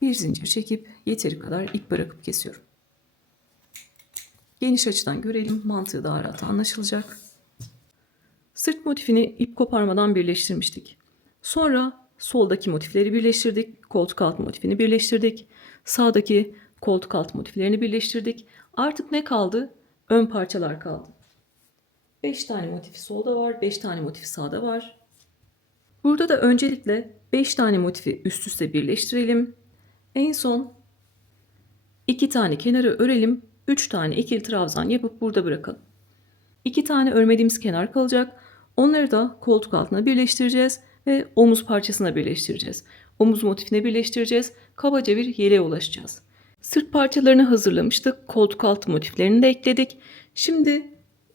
Bir zincir çekip yeteri kadar ip bırakıp kesiyorum. Geniş açıdan görelim. Mantığı daha rahat anlaşılacak. Sırt motifini ip koparmadan birleştirmiştik. Sonra soldaki motifleri birleştirdik. Koltuk altı motifini birleştirdik. Sağdaki koltuk altı motiflerini birleştirdik. Artık ne kaldı? Ön parçalar kaldı. 5 tane motifi solda var. 5 tane motifi sağda var. Burada da öncelikle 5 tane motifi üst üste birleştirelim. En son 2 tane kenarı örelim. 3 tane ikili trabzan yapıp burada bırakalım. 2 tane örmediğimiz kenar kalacak. Onları da koltuk altına birleştireceğiz ve omuz parçasına birleştireceğiz. Omuz motifine birleştireceğiz. Kabaca bir yeleğe ulaşacağız. Sırt parçalarını hazırlamıştık. Koltuk altı motiflerini de ekledik. Şimdi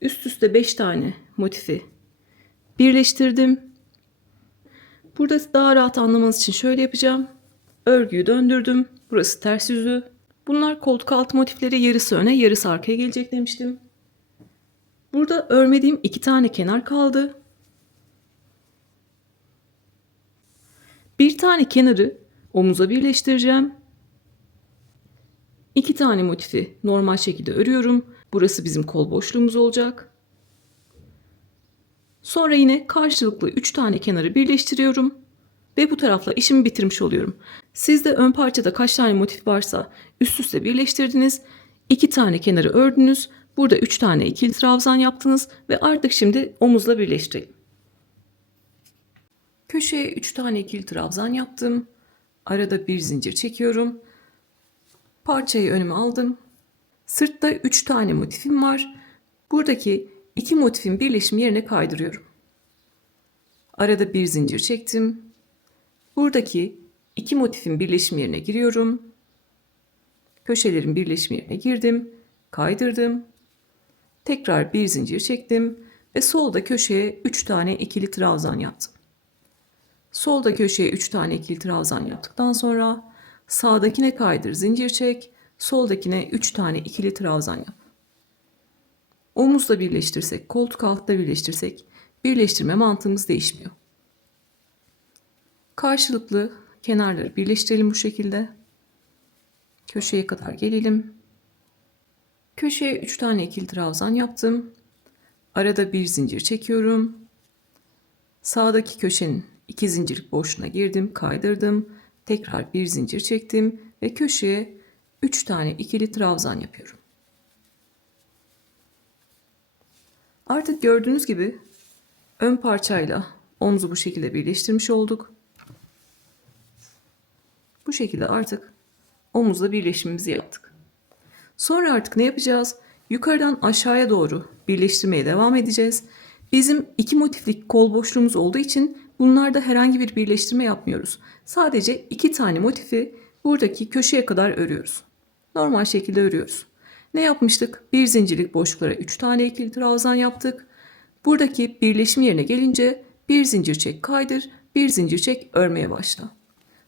üst üste 5 tane motifi birleştirdim. Burada daha rahat anlamanız için şöyle yapacağım. Örgüyü döndürdüm. Burası ters yüzü. Bunlar koltuk altı motifleri, yarısı öne yarısı arkaya gelecek demiştim. Burada örmediğim 2 tane kenar kaldı. Bir tane kenarı omuza birleştireceğim. 2 tane motifi normal şekilde örüyorum. Burası bizim kol boşluğumuz olacak. Sonra yine karşılıklı 3 tane kenarı birleştiriyorum. ve bu tarafla işimi bitirmiş oluyorum. Siz de ön parçada kaç tane motif varsa üst üste birleştirdiniz. 2 tane kenarı ördünüz. Burada 3 tane ikili trabzan yaptınız ve artık şimdi omuzla birleştirelim. Köşeye 3 tane ikili trabzan yaptım. Arada bir zincir çekiyorum. Parçayı önüme aldım. Sırtta 3 tane motifim var. Buradaki 2 motifin birleşim yerine kaydırıyorum. Arada bir zincir çektim. Buradaki 2 motifin birleşim yerine giriyorum. Köşelerin birleşim yerine girdim. Kaydırdım. Tekrar bir zincir çektim ve solda köşeye 3 tane ikili trabzan yaptım. Solda köşeye 3 tane ikili trabzan yaptıktan sonra sağdakine kaydır, zincir çek, soldakine 3 tane ikili trabzan yap. Omuzla birleştirsek, koltuk altla birleştirsek birleştirme mantığımız değişmiyor. Karşılıklı kenarları birleştirelim bu şekilde. Köşeye kadar gelelim. Köşeye 3 tane ikili trabzan yaptım. Arada bir zincir çekiyorum. Sağdaki köşenin 2 zincirlik boşluğuna girdim, kaydırdım. Tekrar bir zincir çektim ve köşeye 3 tane ikili trabzan yapıyorum. Artık gördüğünüz gibi ön parçayla omuzu bu şekilde birleştirmiş olduk. Bu şekilde artık omuzla birleşimimizi yaptık. Sonra artık ne yapacağız? Yukarıdan aşağıya doğru birleştirmeye devam edeceğiz. Bizim 2 motiflik kol boşluğumuz olduğu için bunlarda herhangi bir birleştirme yapmıyoruz. Sadece 2 tane motifi buradaki köşeye kadar örüyoruz. Normal şekilde örüyoruz. Ne yapmıştık? Bir zincirlik boşluklara 3 tane ikili trabzan yaptık. Buradaki birleşim yerine gelince bir zincir çek, kaydır, bir zincir çek, örmeye başla.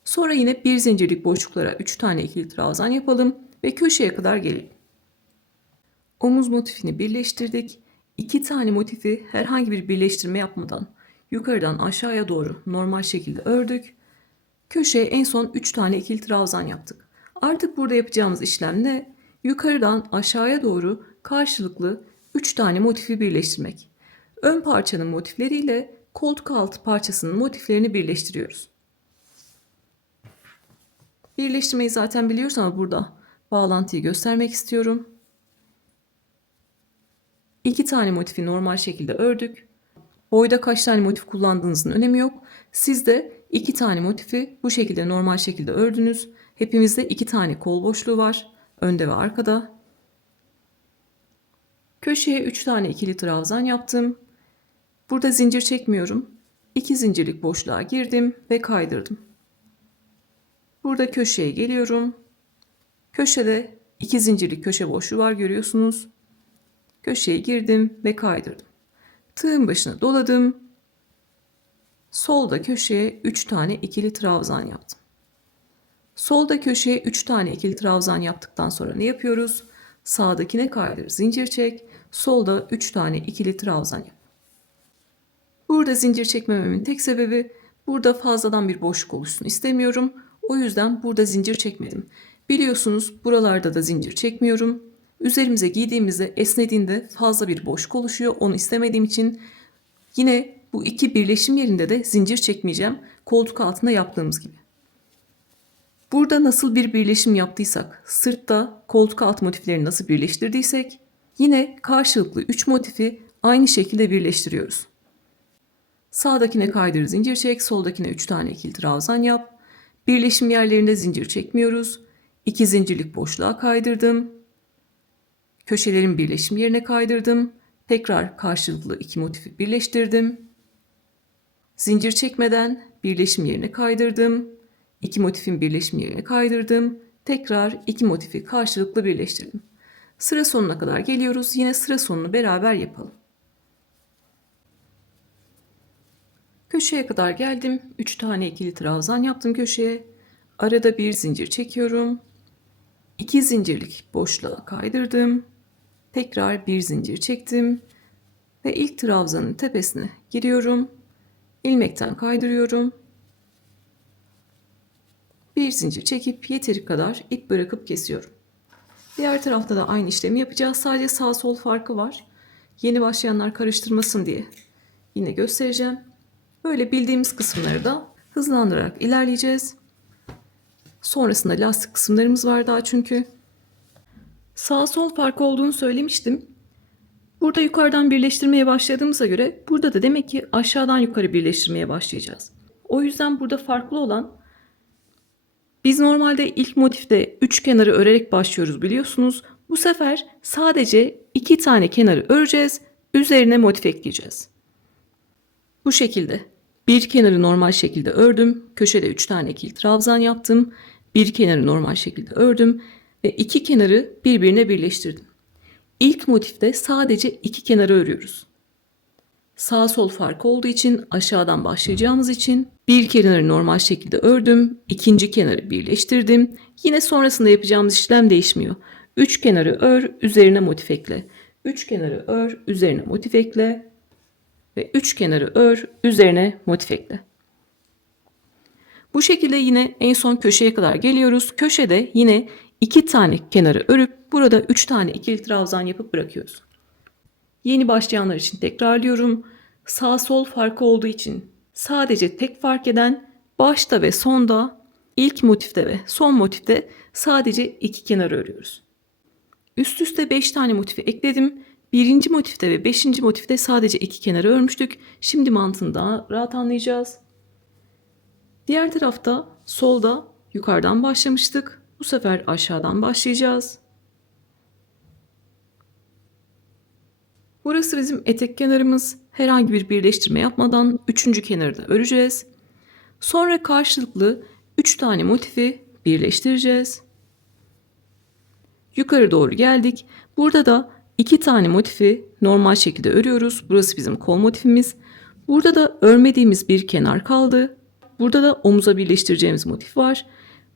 Sonra yine bir zincirlik boşluklara 3 tane ikili trabzan yapalım ve köşeye kadar gelelim. Omuz motifini birleştirdik. 2 tane motifi herhangi bir birleştirme yapmadan yukarıdan aşağıya doğru normal şekilde ördük. Köşeye en son 3 tane ikili trabzan yaptık. Artık burada yapacağımız işlem ne? Yukarıdan aşağıya doğru karşılıklı 3 tane motifi birleştirmek. Ön parçanın motifleriyle koltuk altı parçasının motiflerini birleştiriyoruz. Birleştirmeyi zaten biliyoruz ama burada bağlantıyı göstermek istiyorum. 2 tane motifi normal şekilde ördük. Boyda kaç tane motif kullandığınızın önemi yok. Siz de 2 tane motifi bu şekilde normal şekilde ördünüz. Hepimizde 2 tane kol boşluğu var. Önde ve arkada. Köşeye 3 tane ikili trabzan yaptım. Burada zincir çekmiyorum. 2 zincirlik boşluğa girdim ve kaydırdım. Burada köşeye geliyorum. Köşede 2 zincirlik köşe boşluğu var, görüyorsunuz. Köşeye girdim ve kaydırdım. Tığın başına doladım. Solda köşeye 3 tane ikili trabzan yaptım. Solda köşeye 3 tane ikili trabzan yaptıktan sonra ne yapıyoruz? Sağdakine kaydır, zincir çek. Solda 3 tane ikili trabzan yap. Burada zincir çekmememin tek sebebi burada fazladan bir boşluk oluşsun istemiyorum. O yüzden burada zincir çekmedim. Biliyorsunuz buralarda da zincir çekmiyorum. Üzerimize giydiğimizde esnediğinde fazla bir boşluk oluşuyor. Onu istemediğim için yine bu iki birleşim yerinde de zincir çekmeyeceğim. Koltuk altında yaptığımız gibi. Burada nasıl bir birleşim yaptıysak, sırtta koltuk altı motiflerini nasıl birleştirdiysek yine karşılıklı 3 motifi aynı şekilde birleştiriyoruz. Sağdakine kaydır, zincir çek, soldakine 3 tane ikili trabzan yap. Birleşim yerlerinde zincir çekmiyoruz. 2 zincirlik boşluğa kaydırdım. Köşelerin birleşim yerine kaydırdım. Tekrar karşılıklı 2 motifi birleştirdim. Zincir çekmeden birleşim yerine kaydırdım. 2 motifin birleşim yerine kaydırdım. Tekrar 2 motifi karşılıklı birleştirdim. Sıra sonuna kadar geliyoruz. Yine sıra sonunu beraber yapalım. Köşeye kadar geldim. 3 tane ikili trabzan yaptım köşeye. Arada bir zincir çekiyorum. 2 zincirlik boşluğa kaydırdım. Tekrar bir zincir çektim. Ve ilk trabzanın tepesine giriyorum. İlmekten kaydırıyorum. Bir zincir çekip yeteri kadar ip bırakıp kesiyorum. Diğer tarafta da aynı işlemi yapacağız. Sadece sağ sol farkı var. Yeni başlayanlar karıştırmasın diye yine göstereceğim. Böyle bildiğimiz kısımları da Hızlandırarak ilerleyeceğiz. Sonrasında lastik kısımlarımız var daha çünkü. Sağ sol farkı olduğunu söylemiştim. Burada yukarıdan birleştirmeye başladığımıza göre burada da demek ki aşağıdan yukarı birleştirmeye başlayacağız. O yüzden burada farklı olan, biz normalde ilk motifte 3 kenarı örerek başlıyoruz biliyorsunuz. Bu sefer sadece 2 tane kenarı öreceğiz. Üzerine motif ekleyeceğiz. Bu şekilde. Bir kenarı normal şekilde ördüm. Köşede 3 tane ikili trabzan yaptım. Bir kenarı normal şekilde ördüm. Ve 2 kenarı birbirine birleştirdim. İlk motifte sadece 2 kenarı örüyoruz. Sağ sol farkı olduğu için aşağıdan başlayacağımız için bir kenarı normal şekilde ördüm. İkinci kenarı birleştirdim. Yine sonrasında yapacağımız işlem değişmiyor. 3 kenarı ör, üzerine motif ekle. 3 kenarı ör, üzerine motif ekle. Ve 3 kenarı ör, üzerine motif ekle. Bu şekilde yine en son köşeye kadar geliyoruz. Köşede yine 2 tane kenarı örüp burada 3 tane ikili trabzan yapıp bırakıyoruz. Yeni başlayanlar için tekrarlıyorum. Sağ sol farkı olduğu için sadece tek fark eden başta ve sonda, ilk motifte ve son motifte sadece 2 kenar örüyoruz. Üst üste 5 tane motifi ekledim. Birinci motifte ve 5. motifte sadece 2 kenarı örmüştük. Şimdi mantığını daha rahat anlayacağız. Diğer tarafta solda yukarıdan başlamıştık. Bu sefer aşağıdan başlayacağız. Burası bizim etek kenarımız. Herhangi bir birleştirme yapmadan 3. kenarı da öreceğiz. Sonra karşılıklı 3 tane motifi birleştireceğiz. Yukarı doğru geldik. Burada da 2 tane motifi normal şekilde örüyoruz. Burası bizim kol motifimiz. Burada da örmediğimiz bir kenar kaldı. Burada da omuza birleştireceğimiz motif var.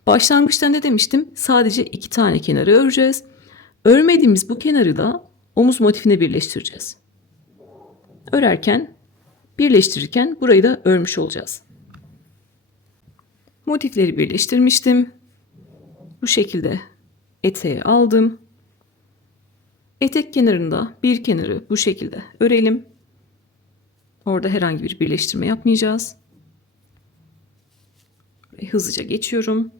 Başlangıçta ne demiştim? Sadece 2 tane kenarı öreceğiz. Örmediğimiz bu kenarı da omuz motifine birleştireceğiz. Örerken, birleştirirken burayı da örmüş olacağız. Motifleri birleştirmiştim. Bu şekilde eteği aldım. Etek kenarında bir kenarı bu şekilde örelim. Orada herhangi bir birleştirme yapmayacağız. Ve hızlıca geçiyorum.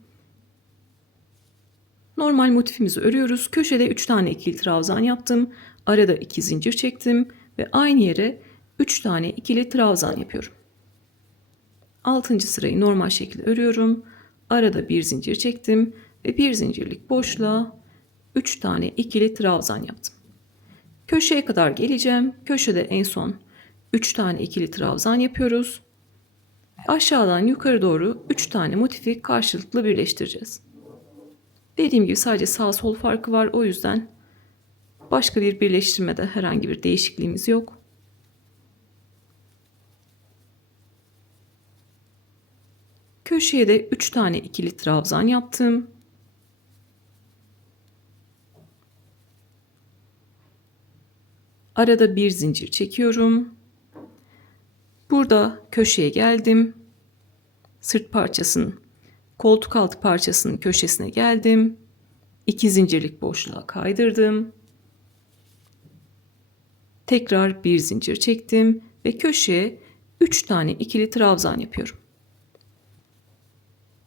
Normal motifimizi örüyoruz. Köşede 3 tane ikili trabzan yaptım. Arada 2 zincir çektim ve aynı yere 3 tane ikili trabzan yapıyorum. 6. sırayı normal şekilde örüyorum. Arada 1 zincir çektim ve 1 zincirlik boşluğa 3 tane ikili trabzan yaptım. Köşeye kadar geleceğim. Köşede en son 3 tane ikili trabzan yapıyoruz. Aşağıdan yukarı doğru 3 tane motifi karşılıklı birleştireceğiz. Dediğim gibi sadece sağ sol farkı var. O yüzden başka bir birleştirmede herhangi bir değişikliğimiz yok. Köşeye de 3 tane ikili trabzan yaptım. Arada 1 zincir çekiyorum. Burada köşeye geldim. Sırt parçasının, koltuk altı parçasının köşesine geldim. 2 zincirlik boşluğa kaydırdım. Tekrar 1 zincir çektim ve köşeye 3 tane ikili trabzan yapıyorum.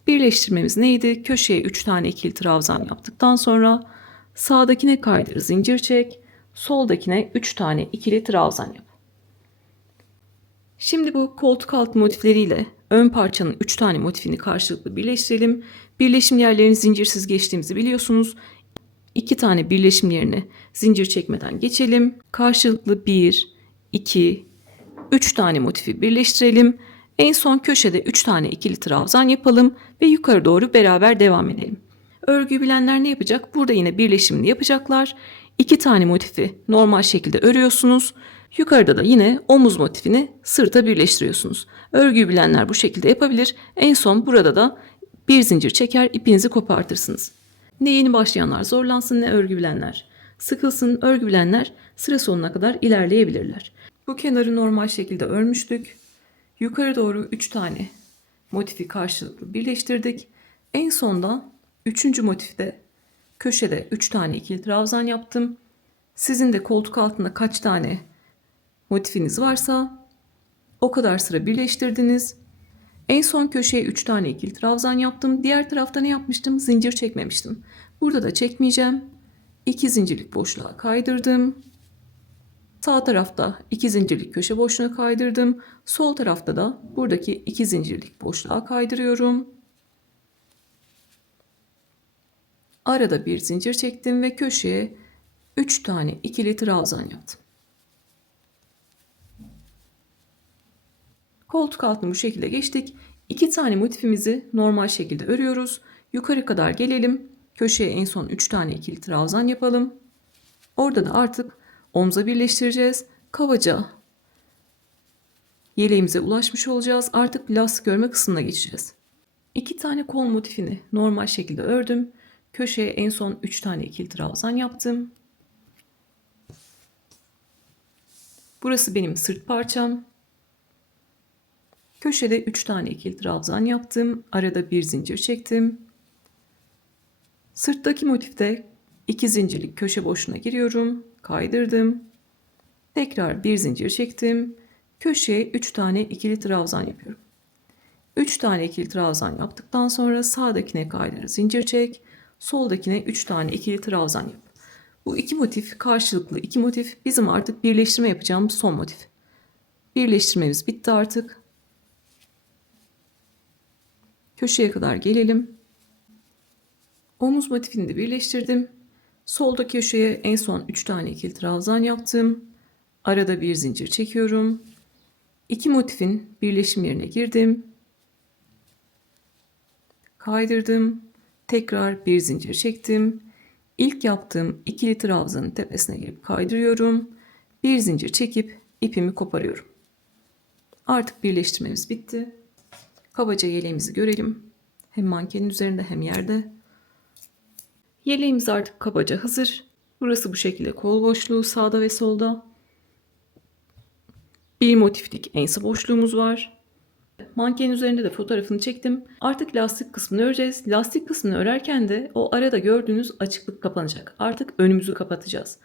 Birleştirmemiz neydi? Köşeye 3 tane ikili trabzan yaptıktan sonra sağdakine kaydır, zincir çek. Soldakine 3 tane ikili trabzan yap. Şimdi bu koltuk altı motifleriyle ön parçanın 3 tane motifini karşılıklı birleştirelim. Birleşim yerlerini zincirsiz geçtiğimizi biliyorsunuz. 2 tane birleşim yerine zincir çekmeden geçelim. Karşılıklı 1, 2, 3 tane motifi birleştirelim. En son köşede 3 tane ikili trabzan yapalım ve yukarı doğru beraber devam edelim. Örgüyü bilenler ne yapacak? Burada yine birleşimini yapacaklar. 2 tane motifi normal şekilde örüyorsunuz. Yukarıda da yine omuz motifini sırta birleştiriyorsunuz. Örgüyü bilenler bu şekilde yapabilir. En son burada da bir zincir çeker, ipinizi kopartırsınız. Ne yeni başlayanlar zorlansın, ne örgü bilenler sıkılsın. Örgü bilenler sıra sonuna kadar ilerleyebilirler. Bu kenarı normal şekilde örmüştük. Yukarı doğru 3 tane motifi karşılıklı birleştirdik. En sonda 3. motifte köşede 3 tane ikili trabzan yaptım. Sizin de koltuk altında kaç tane motifiniz varsa o kadar sıra birleştirdiniz. En son köşeye 3 tane ikili trabzan yaptım. Diğer tarafta ne yapmıştım? Zincir çekmemiştim. Burada da çekmeyeceğim. 2 zincirlik boşluğa kaydırdım. Sağ tarafta 2 zincirlik köşe boşluğuna kaydırdım. Sol tarafta da buradaki 2 zincirlik boşluğa kaydırıyorum. Arada bir zincir çektim ve köşeye 3 tane ikili trabzan yaptım. Koltuk altını bu şekilde geçtik. 2 tane motifimizi normal şekilde örüyoruz. Yukarı kadar gelelim. Köşeye en son 3 tane ikili trabzan yapalım. Orada da artık omza birleştireceğiz. Kabaca yeleğimize ulaşmış olacağız. Artık lastik örme kısmına geçeceğiz. 2 tane kol motifini normal şekilde ördüm. Köşeye en son 3 tane ikili trabzan yaptım. Burası benim sırt parçam. Köşede 3 tane ikili trabzan yaptım. Arada bir zincir çektim. Sırttaki motifte 2 zincirlik köşe boşluğuna giriyorum. Kaydırdım. Tekrar bir zincir çektim. Köşeye 3 tane ikili trabzan yapıyorum. 3 tane ikili trabzan yaptıktan sonra sağdakine kaydır, zincir çek. Soldakine 3 tane ikili trabzan yap. Bu iki motif karşılıklı iki motif bizim artık birleştirme yapacağımız son motif. Birleştirmemiz bitti artık. Köşeye kadar gelelim. Omuz motifini de birleştirdim. Soldaki köşeye en son 3 tane ikili trabzan yaptım. Arada bir zincir çekiyorum. İki motifin birleşim yerine girdim. Kaydırdım. Tekrar bir zincir çektim. İlk yaptığım ikili trabzanın tepesine gelip kaydırıyorum. Bir zincir çekip ipimi koparıyorum. Artık birleştirmemiz bitti. Kabaca yeleğimizi görelim. Hem mankenin üzerinde hem yerde. Yeleğimiz artık kabaca hazır. Burası bu şekilde kol boşluğu sağda ve solda. Bir motiflik ense boşluğumuz var. Mankenin üzerinde de fotoğrafını çektim. Artık lastik kısmını öreceğiz. Lastik kısmını örerken de o arada gördüğünüz açıklık kapanacak. Artık önümüzü kapatacağız.